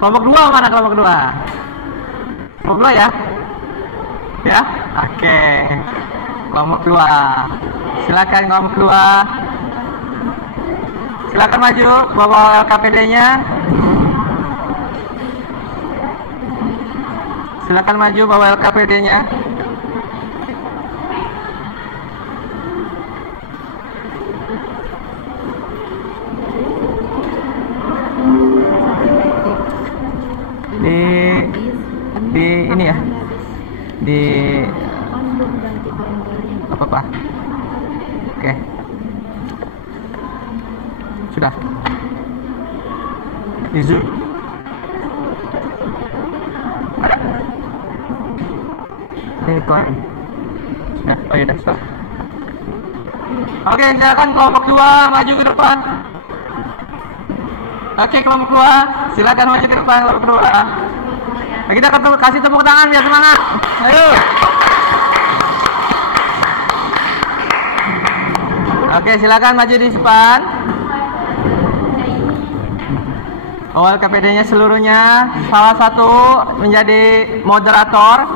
2. Mana kelompok 2? Kelompok 2 ya? Ya? Oke. Kelompok 2. Silakan kelompok 2. Silakan maju, bawa LKPD-nya. Silakan maju, bawa LKPD-nya. Di ini ya. Di apa? Oke. Sudah. Di Zoom. Nah, oh iya, sudah. Oke, silakan kelompok 2 maju ke depan. Oke, kelompok 2, silakan maju ke depan kelompok 2. Nah, kita kasih tepuk tangan biar semangat. Ayo. Oke, silakan maju di depan. LKPD-nya seluruhnya, salah satu menjadi moderator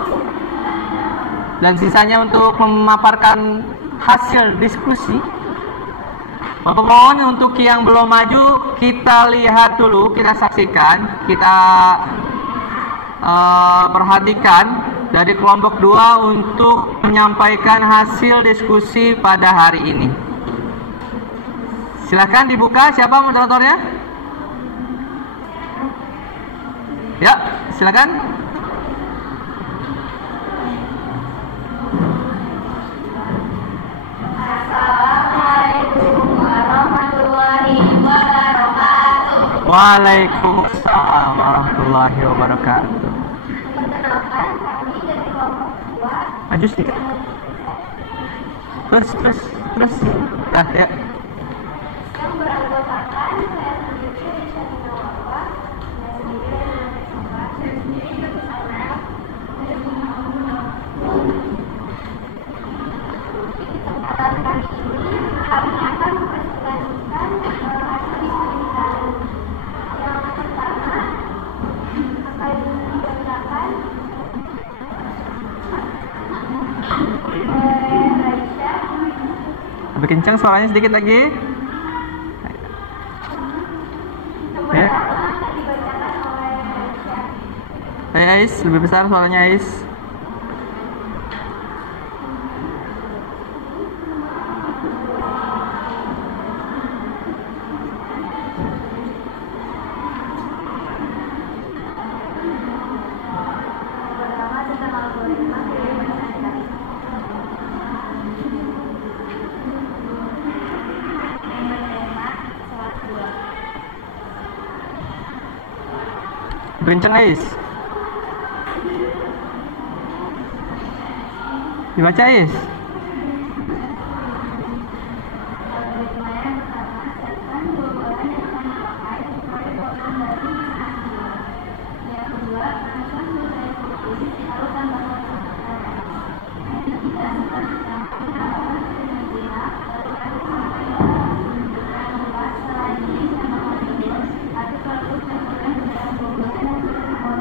dan sisanya untuk memaparkan hasil diskusi. Bapak mohon untuk yang belum maju, kita lihat dulu, kita saksikan, kita perhatikan dari kelompok 2 untuk menyampaikan hasil diskusi pada hari ini. Silakan dibuka, siapa moderatornya? Ya, silakan. Assalamualaikum warahmatullahi wabarakatuh. Waalaikumsalam warahmatullahi wabarakatuh. Perkenalkan, kami dari kelompok 2. Maju sedikit. Terus. Ya. Yang beranggotakan saya sendiri Richard Nawafah, saya sendiri Nasional, saya sendiri Kesana, di kesempatan kali ini kami akan mempresentasikan hasil diskusi kami. Yang pertama akan dibacakan oleh Raisya. Lebih kencang suaranya sedikit lagi. pertama akan dibacakan oleh Syekh. Ais, lebih besar suaranya Ais. Pertama tentang algoritma kehidupan sehari-hari. Yang bertema salat 2. Kenceng Ais. Dibaca Ais. Algoritma yang pertama, siapkan dua bola yang akan dipakai sebagai bola dari yang kedua, masukkan selesai putih, lalu tambahkan yang ketiga, setelah dicampur, tambahkan dengan gula, lalu aduk sampai yang keempat, setelah ini tambahkan telur, aduk lalu masukkan ke dalam bubur dan yang kelima,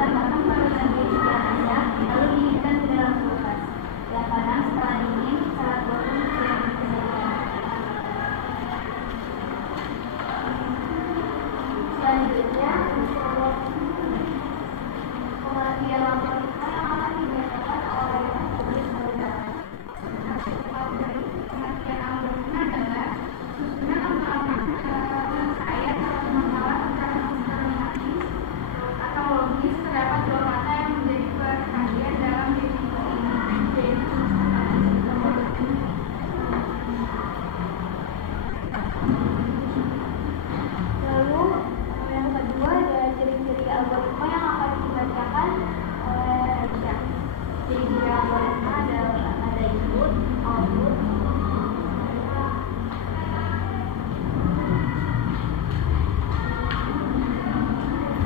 tambahkan parutan keju panas, lalu dinginkan ke dalam kulkas. Yang panas setelah dingin, salad botol siap disajikan. Selanjutnya, pengertian algoritma yang akan dibacakan oleh penulis adalah pengertian algoritma adalah susunan angka-angka ayat atau masalah secara sistematis atau logis. Terdapat dua kata yang menjadi perhatian dalam definisi ini, yaitu lalu yang kedua ada ciri-ciri algoritma yang akan dibacakan oleh Aisyah. Ciri-ciri algoritma ada input, output,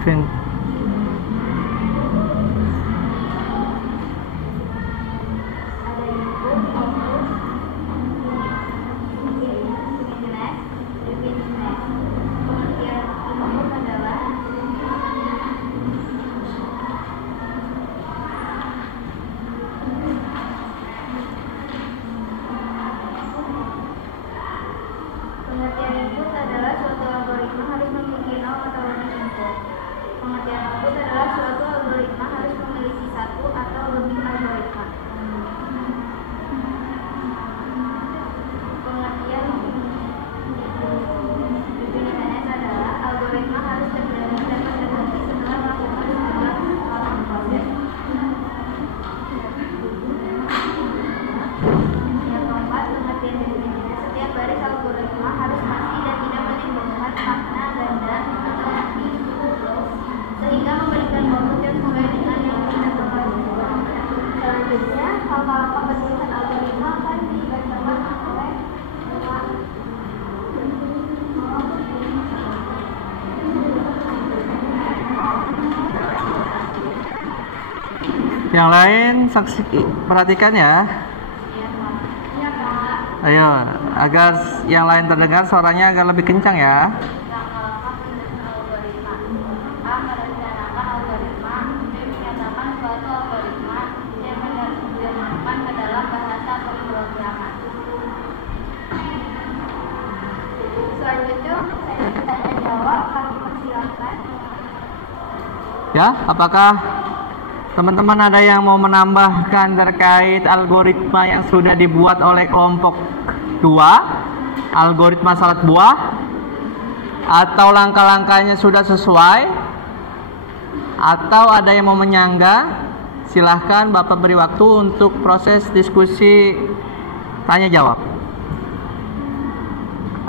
Vin. ada input, output, definiteness, definiteness. Pengertian input adalah pengertian input adalah suatu algoritma harus memiliki 0 atau lebih input. Pengertian output adalah suatu algoritma harus memiliki satu atau lebih algoritma. Pengertian definiteness adalah algoritma harus terjadi dapat terbukti setelah melakukan sebuah proses. Yang keempat, pengertian definiteness, setiap baris algoritma harus pasti dan tidak menimbulkan makna ganda atau arti plus, sehingga memberikan output yang sesuai dengan yang kita ketahui. Selanjutnya, hal-hal penulisan algoritma akan dibacakan oleh Yang lain saksi perhatikan ya. Ayo, agar yang lain terdengar suaranya agak lebih kencang ya. Langkah-langkah penulisan algoritma. A. Merencanakan algoritma. B. Menyatakan suatu algoritma. C. Menerjemahkan ke dalam bahasa pemrograman. Selanjutnya, saya tanya jawab. Kami persilakan. Ya, apakah teman-teman ada yang mau menambahkan terkait algoritma yang sudah dibuat oleh kelompok 2, algoritma salad buah, atau langkah-langkahnya sudah sesuai, atau ada yang mau menyangga? Silahkan Bapak beri waktu untuk proses diskusi tanya jawab.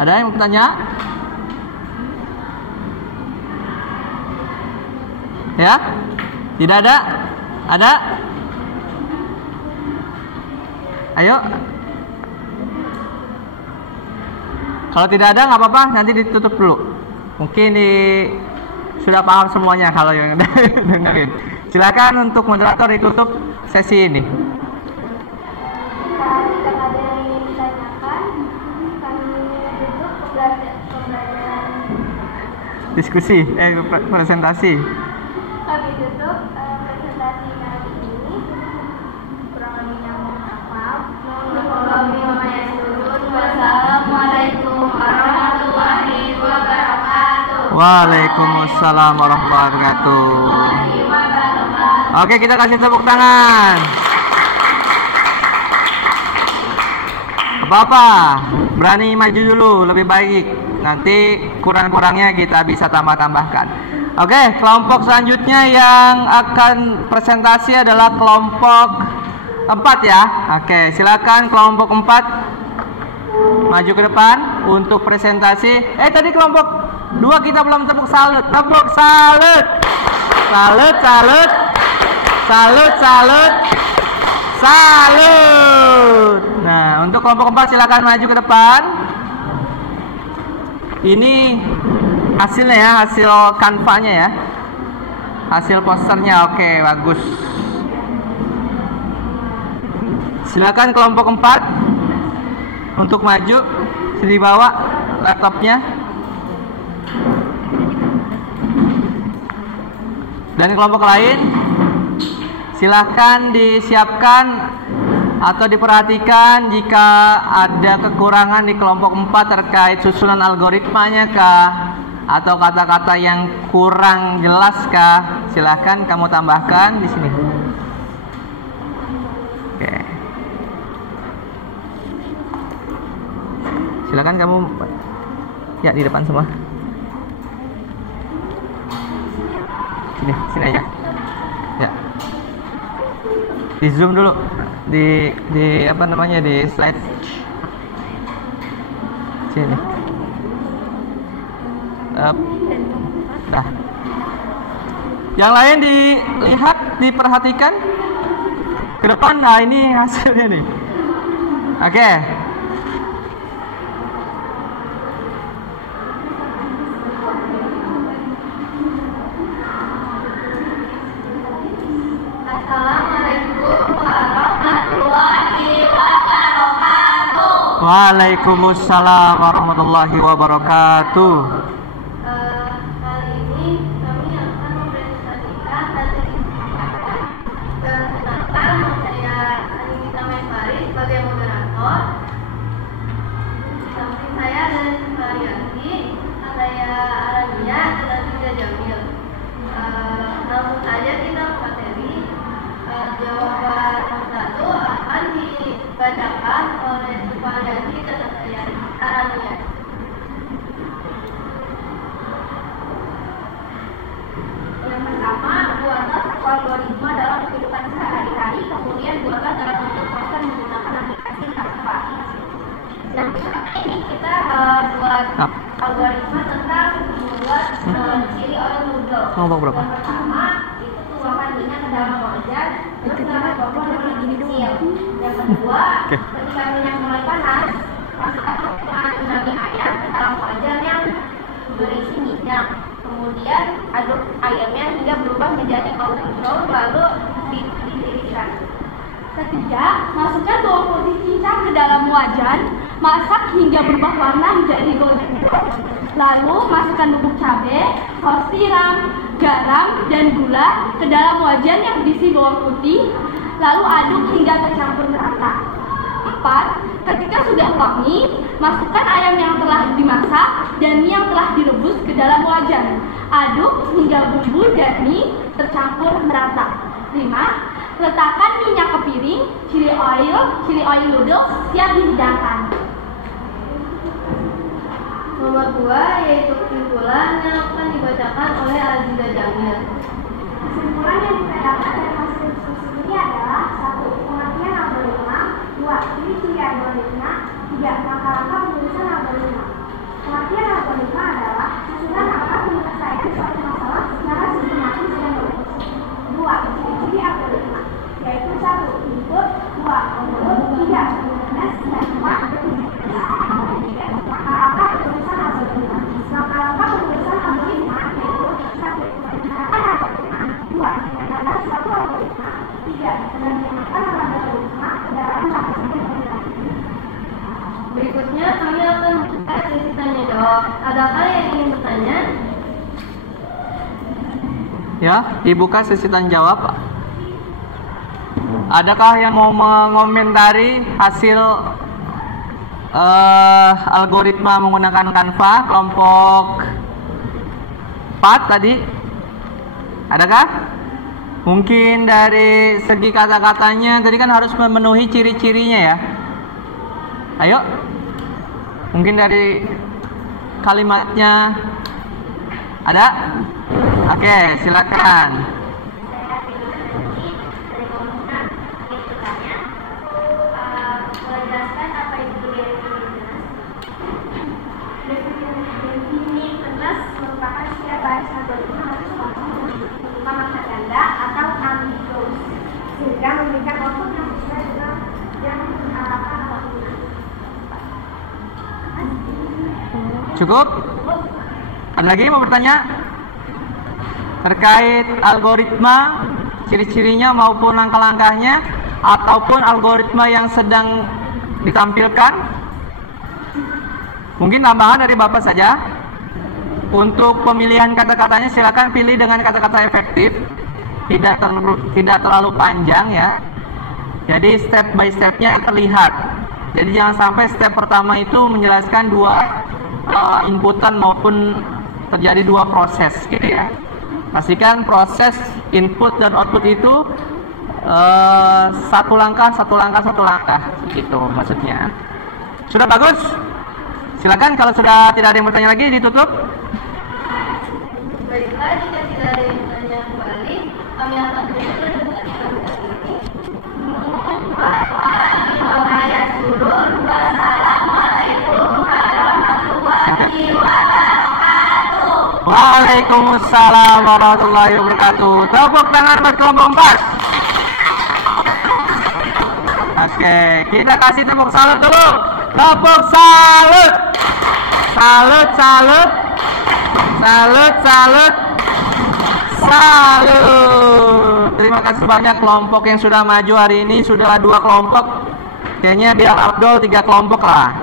Ada yang mau bertanya? Ya? Tidak ada? Ada? Ayo. Kalau tidak ada nggak apa-apa, nanti ditutup dulu. Mungkin sudah paham semuanya kalau yang dengerin. Silakan untuk moderator ditutup sesi ini. Jika ada yang ingin ditanyakan, kami tutup pembelajaran. Diskusi, presentasi. Kami tutup presentasi kali ini. Kurang lebihnya mohon maaf. Wassalamualaikum warahmatullahi wabarakatuh. Waalaikumsalam warahmatullahi wabarakatuh. Oke, kita kasih tepuk tangan. Bapak, berani maju dulu, lebih baik. Nanti kurang-kurangnya kita bisa tambah-tambahkan. Oke, kelompok selanjutnya yang akan presentasi adalah kelompok 4 ya. Oke, silakan kelompok 4 maju ke depan untuk presentasi. Tadi kelompok 2 kita belum tepuk salut. Tepuk salut. Salut, salut. Salut, salut. Salut. Nah, untuk kelompok 4 silakan maju ke depan. Ini hasilnya ya, hasil kanvanya ya. Hasil posternya. Oke, bagus. Silakan kelompok 4 untuk maju. Dibawa laptopnya. Dan kelompok lain silakan disiapkan atau diperhatikan jika ada kekurangan di kelompok 4 terkait susunan algoritmanya kah, atau kata-kata yang kurang jelas kah, silakan kamu tambahkan di sini. Oke. Silakan kamu ya di depan semua. Sini aja. Ya. Di zoom dulu. Di apa namanya, di slide. Sini. Dah. Yang lain dilihat, diperhatikan ke depan. Nah, ini hasilnya nih. Oke. Waalaikumsalam warahmatullahi wabarakatuh. Kali ini kami akan mempresentasikan hasil tentang saya Anita Maifari sebagai moderator. Samping saya ada Sukaryati, saya Arania, dan Tidak Jamil. Langsung saja kita ke materi. Jawaban 1 akan dibacakan oleh Sukaryati dan saya Arania. Yang pertama, buatlah satu algoritma dalam kehidupan sehari-hari, kemudian buatlah dalam bentuk poster menggunakan aplikasi Canva. Nah, ini kita buat algoritma tentang membuat ciri oil noodle. Yang pertama, itu tuangkan minyak ke dalam wajan, terus taruh bawang dengan kecil. Yang kedua, ketika minyak mulai panas, masukkan daging ayam ke dalam wajan yang berisi minyak. Kemudian aduk ayamnya hingga berubah menjadi golden brown, lalu ditiriskan. Ketiga, masukkan bawang putih cincang ke dalam wajan, masak hingga berubah warna menjadi golden brown. Lalu masukkan bubuk cabai, saus tiram, garam, dan gula ke dalam wajan yang berisi bawang putih, lalu aduk hingga tercampur merata. 4. Ketika sudah wangi, masukkan ayam yang telah dimasak dan mie yang telah direbus ke dalam wajan. Aduk hingga bumbu dan mie tercampur merata. 5. Letakkan minyak ke piring, chili oil noodles siap dihidangkan. Nomor 2 yaitu kesimpulan yang akan dibacakan oleh Aziza Jamil. Kesimpulan yang kita dapat dari hasil diskusi ini adalah 1. Pengertian algoritma, 2. Ciri-ciri algoritma, 3. Langkah-langkah penulisan algoritma. Pengertian algoritma adalah susunan langkah penyelesaian suatu masalah secara sistematis dan logis. 2. Ciri-ciri algoritma, yaitu 1. Input, 2. Output, 3. Smoothness, dan 4. Langkah-langkah penulisan algoritma. Langkah-langkah penulisan algoritma yaitu 1. Penyelesaian algoritma, 2. Mengenal suatu algoritma, 3. Menerjemahkan algoritma ke dalam bahasa sederhana. Berikutnya kami akan membuka sesi tanya jawab. Adakah yang ingin bertanya? Ya, dibuka sesi tanya jawab. Adakah yang mau mengomentari hasil algoritma menggunakan Canva kelompok 4 tadi? Adakah? Mungkin dari segi kata-katanya tadi kan harus memenuhi ciri-cirinya ya. Ayo. Mungkin dari kalimatnya ada? Oke, silakan. Menjelaskan apa itu definitas merupakan setiap baris algoritma harus berupa makna ganda atau ambiguous sehingga memberikan output yang sesuai dengan yang diharapkan atau Cukup? Ada lagi mau bertanya? Terkait algoritma, ciri-cirinya maupun langkah-langkahnya, ataupun algoritma yang sedang ditampilkan? Mungkin tambahan dari Bapak saja. Untuk pemilihan kata-katanya silakan pilih dengan kata-kata efektif, tidak terlalu panjang ya. Jadi step by stepnya terlihat. Jadi jangan sampai step pertama itu menjelaskan dua inputan maupun terjadi dua proses gitu ya. Pastikan proses input dan output itu satu langkah gitu maksudnya. Sudah bagus? Silakan kalau sudah tidak ada yang bertanya lagi ditutup. Baiklah, jika tidak ada yang bertanya kembali, kami akan tutup Waalaikumsalam warahmatullahi wabarakatuh. Tepuk tangan buat kelompok 4. Oke, kita kasih tepuk salut dulu. Tepuk salut. Salut. Terima kasih banyak kelompok yang sudah maju hari ini. Sudah 2 kelompok. Kayaknya biar Abdul 3 kelompok lah.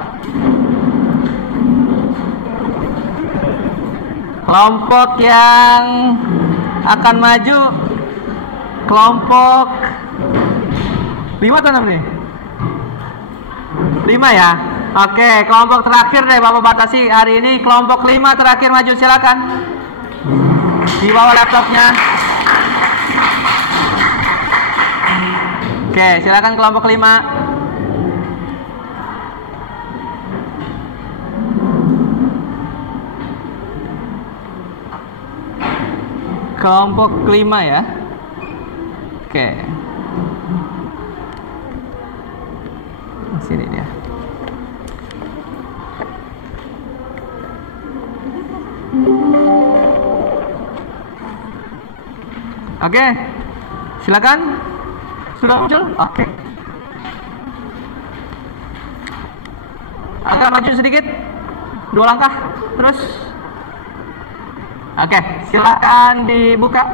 Kelompok yang akan maju, kelompok 5 atau 6 nih? 5 ya? Oke, kelompok terakhir deh Bapak batasi hari ini. Kelompok 5 terakhir maju, silakan. Di bawah laptopnya. Oke, silakan kelompok 5. Kelompok 5 ya. Oke. Sini dia. Oke. Silakan. Sudah muncul? Oke. Agak maju sedikit. 2 langkah. Terus. Oke, silakan dibuka.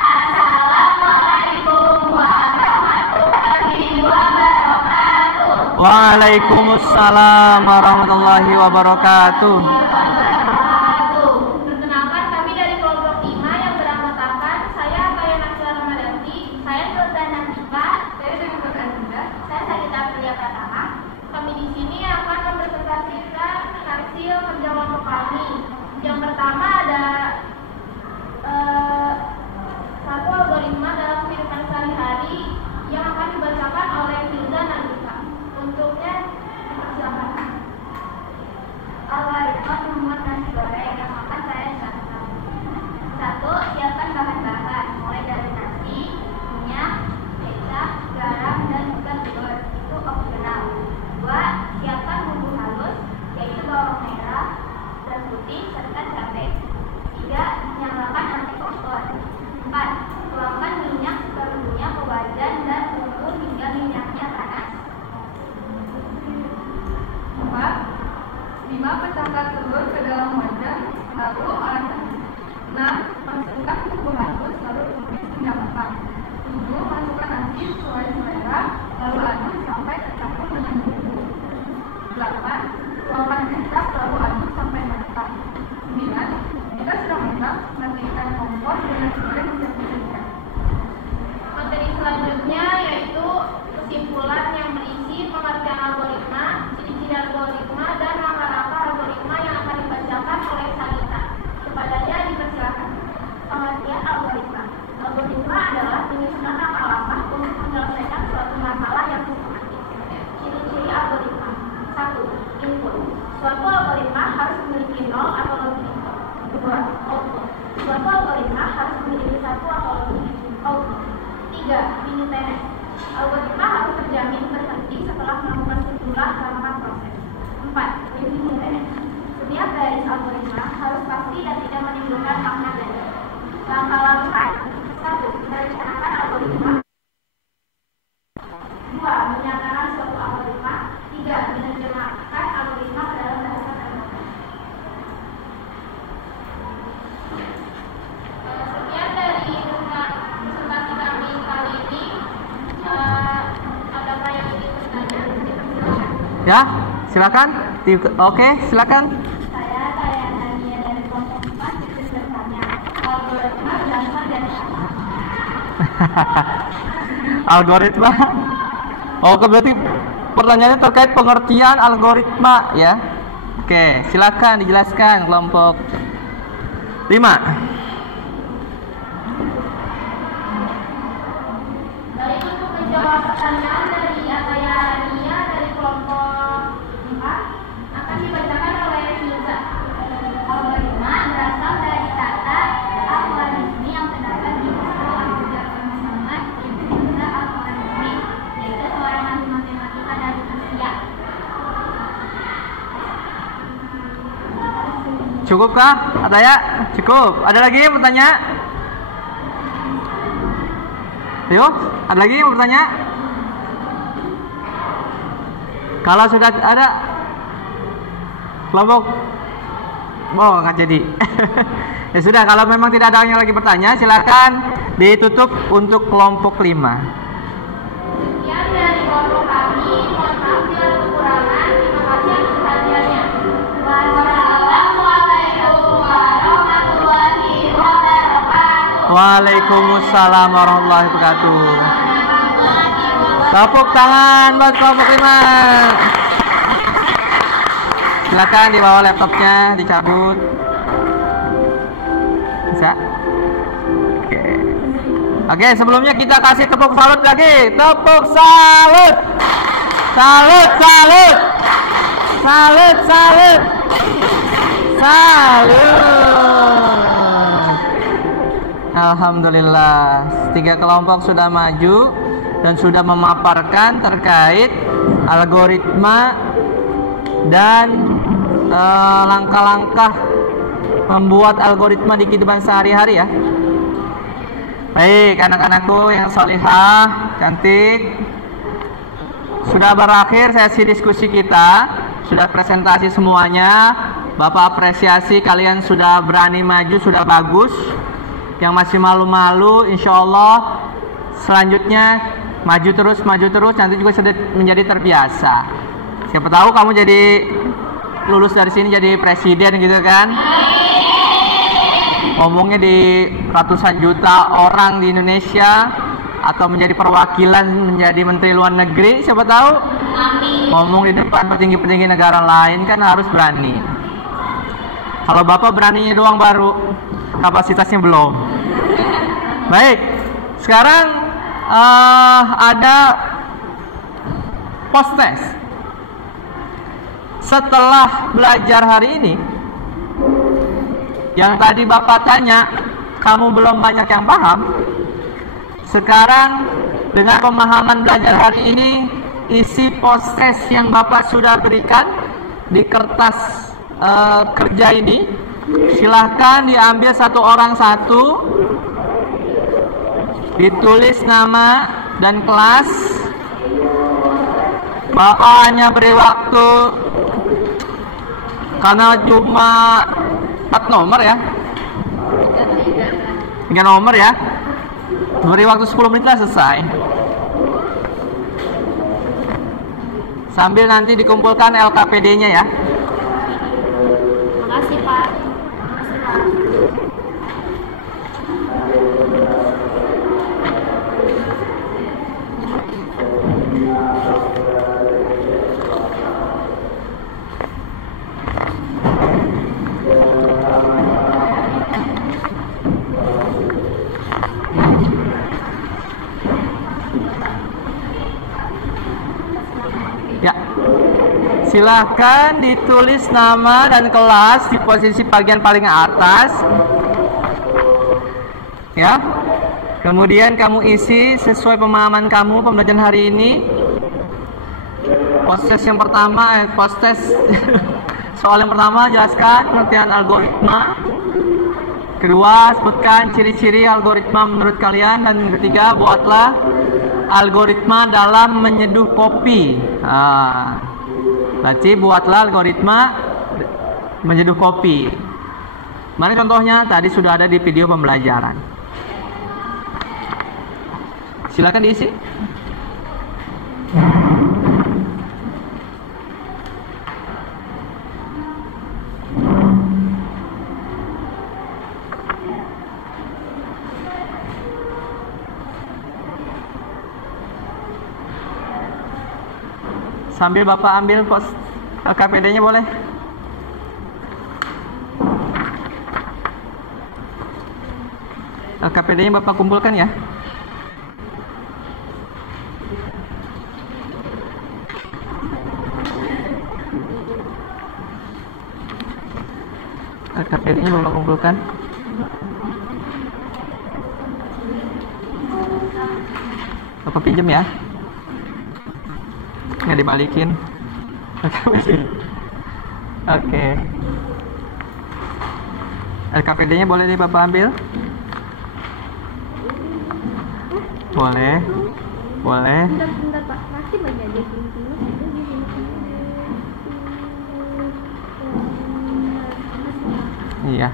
Assalamualaikum warahmatullahi wabarakatuh. Waalaikumsalam warahmatullahi wabarakatuh. Perkenalkan, kami dari kelompok 5 yang beranggotakan saya Kaya Naksila Ramadhanti, saya Sultan Nasifah, saya Dewi Ananda, saya Salita Priya Pratama. Kami di sini akan mempresentasikan hasil kerja kelompok kami. Yang pertama ada satu algoritma dalam kehidupan sehari-hari yang akan dibacakan oleh Hilda Nandika. Untuknya silakan. algoritma membuat nasi goreng yang akan saya jelaskan. 1. Siapkan bahan-bahan mulai dari nasi, minyak, kecap, garam, dan juga telur. Itu opsional. 2. Siapkan bumbu halus yaitu bawang merah, dan putih, serta cabai. 3. Nyalakan api kompor. 4. Tuangkan minyak seperlunya ke wajan dan tunggu hingga minyaknya panas. 5. Pecahkan telur ke dalam wajan, lalu olah. 6. Masukkan bumbu halus, lalu tumis hingga matang. 7. Masukkan nasi sesuai selera, lalu aduk sampai tercampur dengan bumbu. 8. Tuangkan kecap, lalu aduk sampai matang. 9. Jika sudah matang, matikan kompor dengan goreng menjadi. Materi selanjutnya yaitu kesimpulan yang berisi pengertian algoritma, ciri-ciri algoritma, dan langkah-langkah algoritma yang akan dibacakan oleh Salita. output. Suatu algoritma harus memiliki satu atau lebih output. 3. Minutenes. Algoritma harus terjamin berhenti setelah melakukan sejumlah rangkaian proses. 4. Minutenes. Setiap garis algoritma harus pasti dan tidak menimbulkan makna garis. Langkah-langkah. 1. Merencanakan algoritma. 2. Menyatakan suatu algoritma. 3. Menerjemahkan algoritma ke dalam bahasa tertentu. Sekian dari presentasi kami kali ini. Adakah yang ingin bertanya? Ya, silakan. Oke, silakan. Saya Tania dari kelompok 4 itu bertanya, algoritma berasal dari apa? Algoritma. Oke, berarti pertanyaannya terkait pengertian algoritma ya. Oke, silakan dijelaskan kelompok 5. Baik, untuk menjawab pertanyaan dari Ataya Nia dari kelompok 4 akan dibacakan oleh Yuza. Algoritma berasal dari kata algoritmi yang terdapat di buku Abjad Muhammad Ibn Al-Khwarizmi, yaitu seorang ahli matematika dari Rusia. Cukupkah? Ataya? Cukup. Ada lagi yang bertanya? Ayo, ada lagi yang bertanya? Kalau sudah ada kelompok, nggak jadi. Ya sudah, kalau memang tidak ada yang lagi bertanya, silakan ditutup untuk kelompok 5. Sekian dari kelompok kami. Mohon maaf bila ada kekurangan. Terima kasih atas perhatiannya. Wassalamualaikum warahmatullahi wabarakatuh. Waalaikumsalam warahmatullahi wabarakatuh. Tepuk tangan buat kelompok 5. Silakan dibawa laptopnya, dicabut. Bisa? Oke, sebelumnya kita kasih tepuk salut lagi. Tepuk salut. Salut, salut. Salut, salut. Salut. Alhamdulillah, 3 kelompok sudah maju dan sudah memaparkan terkait algoritma dan langkah-langkah membuat algoritma di kehidupan sehari-hari ya. Baik, anak-anakku yang solihah, cantik. Sudah berakhir sesi diskusi kita, sudah presentasi semuanya. Bapak apresiasi kalian sudah berani maju, sudah bagus. Yang masih malu-malu, insya Allah selanjutnya maju terus, nanti juga sudah menjadi terbiasa. Siapa tahu kamu jadi lulus dari sini jadi presiden gitu kan? Ngomongnya di ratusan juta orang di Indonesia, atau menjadi perwakilan menjadi menteri luar negeri, siapa tahu? Ngomong di depan petinggi-petinggi negara lain kan harus berani. Kalau Bapak beraninya doang baru, kapasitasnya belum. Baik, sekarang ada post test. Setelah belajar hari ini, yang tadi Bapak tanya, kamu belum banyak yang paham. Sekarang dengan pemahaman belajar hari ini, isi post test yang Bapak sudah berikan di kertas kerja ini, silahkan diambil satu orang satu, ditulis nama dan kelas. Bapak hanya beri waktu, karena cuma 4 nomor ya, 3 nomor ya, beri waktu 10 menit lah selesai. Sambil nanti dikumpulkan LKPD-nya ya. Makasih Pak. Silakan ditulis nama dan kelas di posisi bagian paling atas. Ya. Kemudian kamu isi sesuai pemahaman kamu pembelajaran hari ini. Proses yang pertama, soal yang pertama jelaskan pengertian algoritma. Kedua, sebutkan ciri-ciri algoritma menurut kalian. Dan ketiga, buatlah algoritma dalam menyeduh kopi. Berarti buatlah algoritma menyeduh kopi. Mana contohnya? Tadi sudah ada di video pembelajaran. Silakan diisi. Sambil Bapak ambil KPD-nya boleh? KPD-nya Bapak kumpulkan ya. KPD-nya Bapak kumpulkan. Bapak pinjam ya. Nggak dibalikin. Oke. LKPD-nya boleh nih Bapak ambil? Boleh. Boleh. Bentar Pak, masih banyak aja Iya.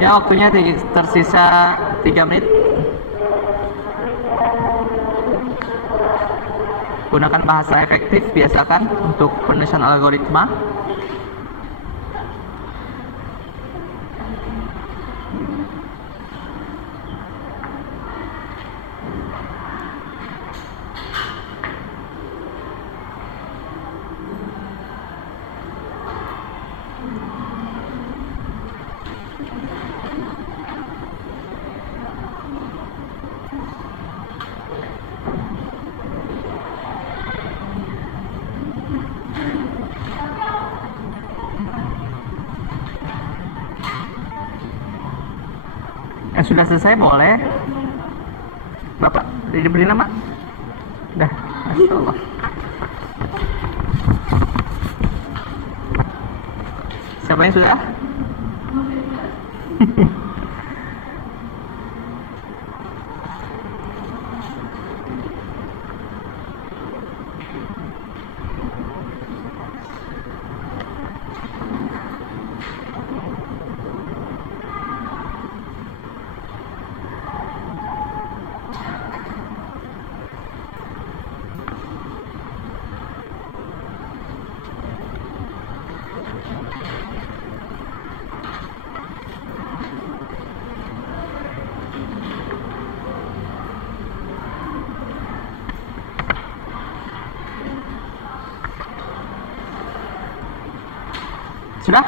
Ya, waktunya tersisa 3 menit. Gunakan bahasa efektif, biasakan untuk penulisan algoritma. Sudah selesai boleh Bapak diberi nama. Dah, Masya Allah. Siapa yang sudah? Sudah?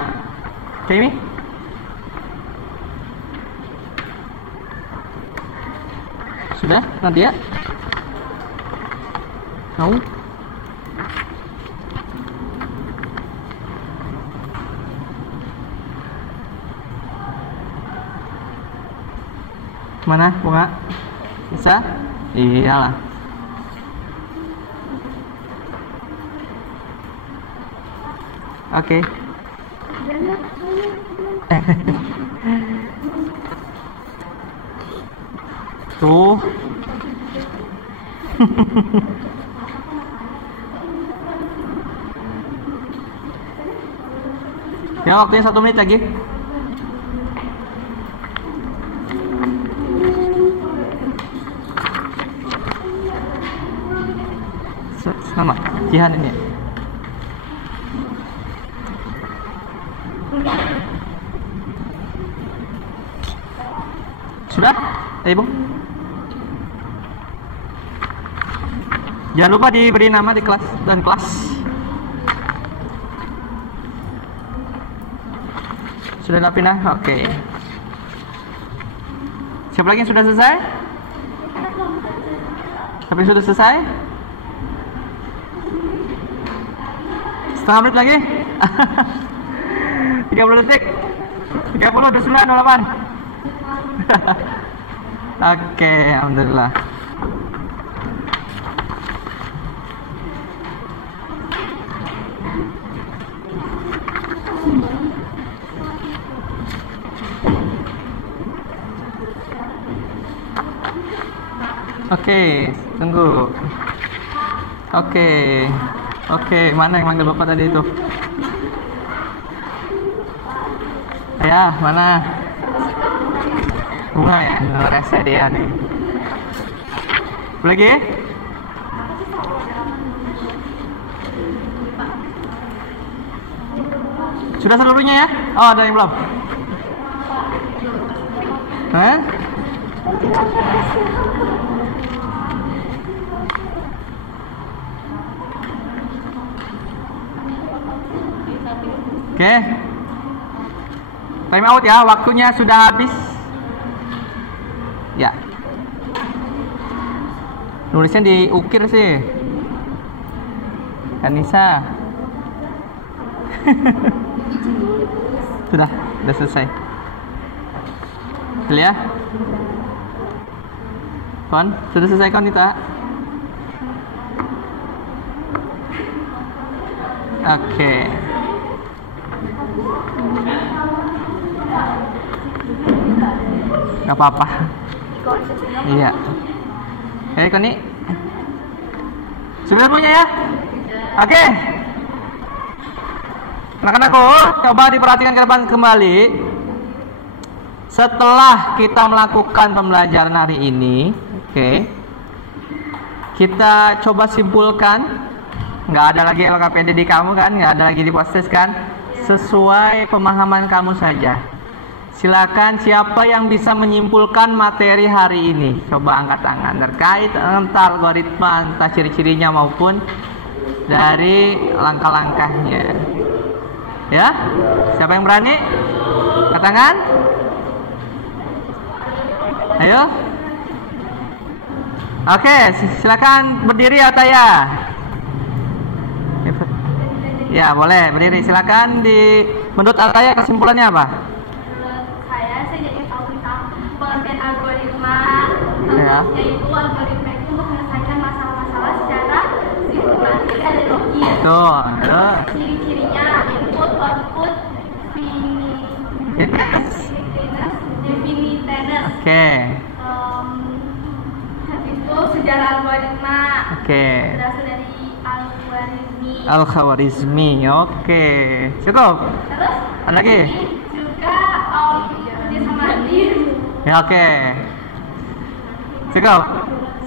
Jamie? Sudah? Nadia? Tahu? Mana bunga? Bisa? Iyalah. Oke. Tuh. Ya, waktunya 1 menit lagi. Sama Jihan ini. Sudah? Ibu? Jangan lupa diberi nama di kelas dan kelas. Sudah Napina? Oke. Siapa lagi yang sudah selesai? Siapa yang sudah selesai? Setengah menit lagi? 30 detik? 30, 29, 28. Oke, alhamdulillah. Oke, tunggu. Oke, mana yang manggil bapak tadi itu? Ya, mana? Bunga ya, rese dia nih. Lagi? Sudah seluruhnya ya? Oh, ada yang belum? Hah? Oke. Time out ya, waktunya sudah habis. Ya. Nulisnya diukir sih. Kanisa. Sudah selesai. Ya. Kon, sudah selesai kon kita. Oke. Gak apa-apa. Iya. Koni. Sudah semuanya ya? Oke. Anak-anakku, coba diperhatikan ke depan kembali. Setelah kita melakukan pembelajaran hari ini, kita coba simpulkan. Nggak ada lagi LKPD di kamu kan? Nggak ada lagi di post-test kan? Sesuai pemahaman kamu saja. Silakan siapa yang bisa menyimpulkan materi hari ini. Coba angkat tangan terkait entah algoritma, entah ciri-cirinya maupun dari langkah-langkahnya. Ya? Siapa yang berani? Angkat tangan. Ayo. Oke, silakan berdiri Ataya. Ya, boleh berdiri. Silakan menurut Ataya kesimpulannya apa? Pengertian algoritma ya. Yaitu algoritma itu untuk menyelesaikan masalah-masalah secara sistematis dan logis. Ciri-cirinya input, output, definiteness. Habis itu sejarah algoritma. Berasal dari Al-Khawarizmi. Cukup. Terus ada lagi? Juga sama ya, cukup.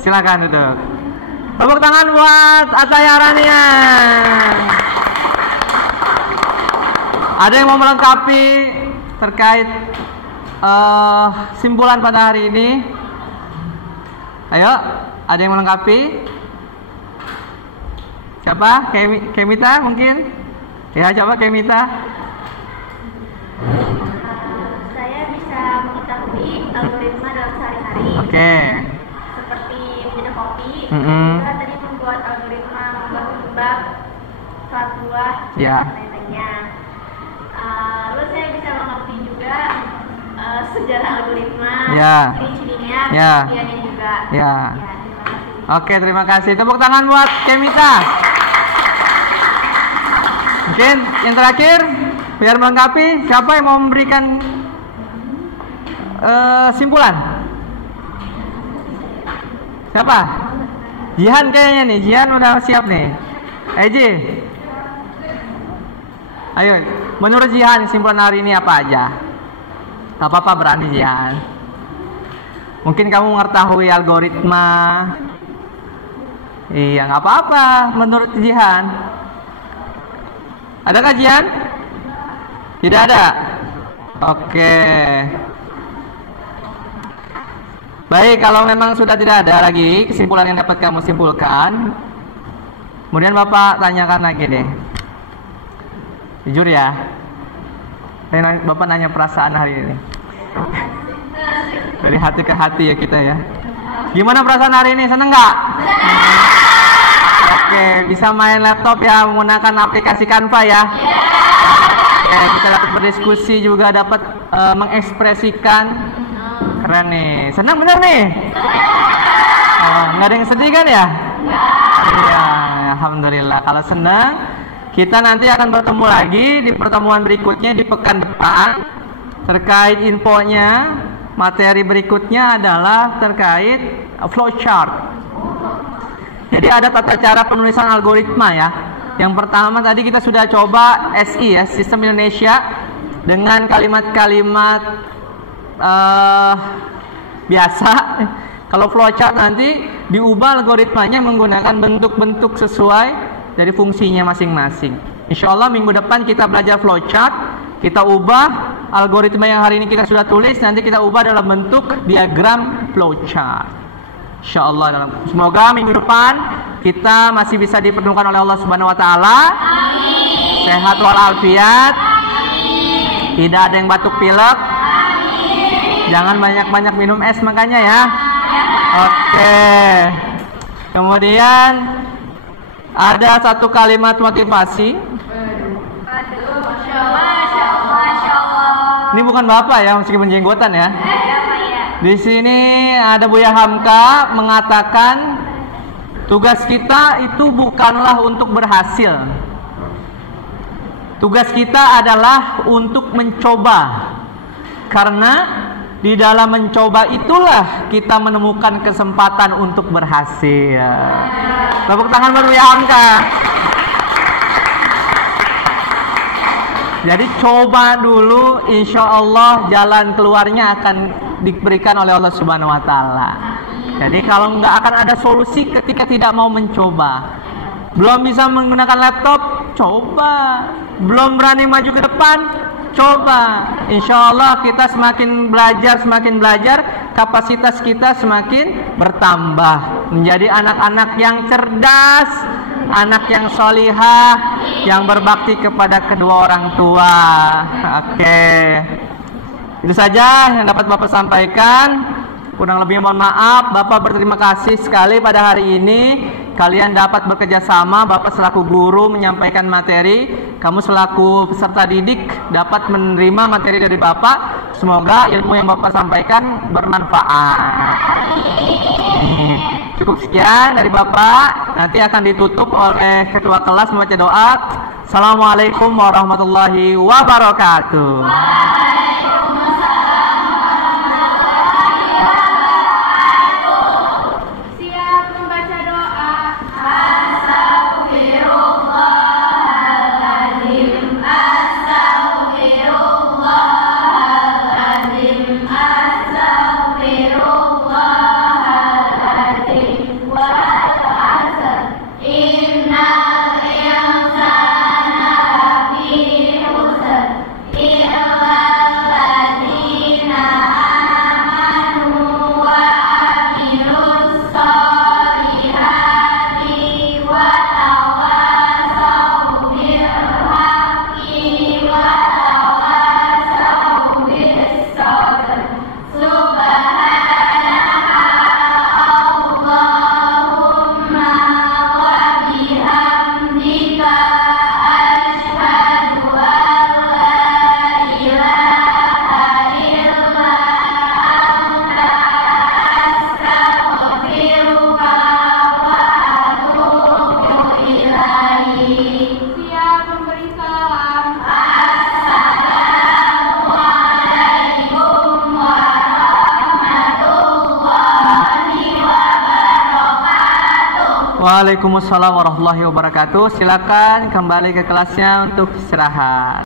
Silakan duduk. Tepuk tangan buat Ataya Rania. Ada yang mau melengkapi terkait simpulan pada hari ini? Ayo, ada yang melengkapi? Siapa? Kemita mungkin? Ya, coba Kemita. Saya bisa mengetahui algoritma dalam sehari-hari. Seperti minum kopi. Kita tadi membuat algoritma membuat suatu buah dan lainnya. Lalu saya bisa mengerti juga sejarah algoritma, Ya. ciri-cirinya, Ya. kemudiannya juga. Ya. Terima kasih. Oke, terima kasih. Tepuk tangan buat Kemita. Mungkin yang terakhir, biar melengkapi, siapa yang mau memberikan simpulan? Siapa? Jihan kayaknya nih. Jihan udah siap nih. Eji. Ayo, menurut Jihan simpulan hari ini apa aja? Gak apa-apa berani Jihan. Mungkin kamu mengetahui algoritma. Iya, nggak apa-apa menurut Jihan. Adakah Jihan? Tidak ada. Oke. Baik, kalau memang sudah tidak ada lagi kesimpulan yang dapat kamu simpulkan, kemudian Bapak tanyakan lagi deh. Jujur ya. Bapak nanya perasaan hari ini. Dari hati ke hati ya kita ya. Gimana perasaan hari ini? Seneng nggak? Oke, bisa main laptop ya menggunakan aplikasi Canva ya. Oke, kita dapat berdiskusi juga, dapat mengekspresikan. Keren nih, senang bener nih. Nggak ada yang sedih kan ya? Iya, alhamdulillah. Kalau senang, kita nanti akan bertemu lagi di pertemuan berikutnya di pekan depan terkait infonya. Materi berikutnya adalah terkait flowchart. Jadi ada tata cara penulisan algoritma ya. Yang pertama tadi kita sudah coba SI ya, Sistem Indonesia, dengan kalimat-kalimat biasa. Kalau flowchart nanti diubah algoritmanya menggunakan bentuk-bentuk sesuai dari fungsinya masing-masing. Insya Allah minggu depan kita belajar flowchart. Kita ubah algoritma yang hari ini kita sudah tulis, nanti kita ubah dalam bentuk diagram flowchart. Insya Allah. Semoga minggu depan kita masih bisa dipertemukan oleh Allah Subhanahu Wa Taala. Sehat walafiat. Tidak ada yang batuk pilek. Jangan banyak-banyak minum es makanya ya. Oke. Kemudian ada satu kalimat motivasi. Ini bukan Bapak ya, meskipun jenggotan ya. Di sini ada Buya Hamka mengatakan tugas kita itu bukanlah untuk berhasil. Tugas kita adalah untuk mencoba. Karena di dalam mencoba itulah kita menemukan kesempatan untuk berhasil. Tepuk tangan buat Buya Hamka. Jadi coba dulu, insya Allah jalan keluarnya akan diberikan oleh Allah Subhanahu Wa Taala. Jadi kalau nggak akan ada solusi ketika tidak mau mencoba. Belum bisa menggunakan laptop, coba. Belum berani maju ke depan, coba. Insya Allah kita semakin belajar, kapasitas kita semakin bertambah. Menjadi anak-anak yang cerdas, anak yang solihah, yang berbakti kepada kedua orang tua. Oke. Itu saja yang dapat Bapak sampaikan. Kurang lebih mohon maaf. Bapak berterima kasih sekali pada hari ini. Kalian dapat bekerja sama. Bapak selaku guru menyampaikan materi, kamu selaku peserta didik dapat menerima materi dari Bapak. Semoga ilmu yang Bapak sampaikan bermanfaat. Cukup sekian dari Bapak. Nanti akan ditutup oleh ketua kelas membaca doa. Assalamualaikum warahmatullahi wabarakatuh. Innal insana lafi khusr illa Waalaikumsalam warahmatullahi wabarakatuh. Silakan kembali ke kelasnya untuk istirahat.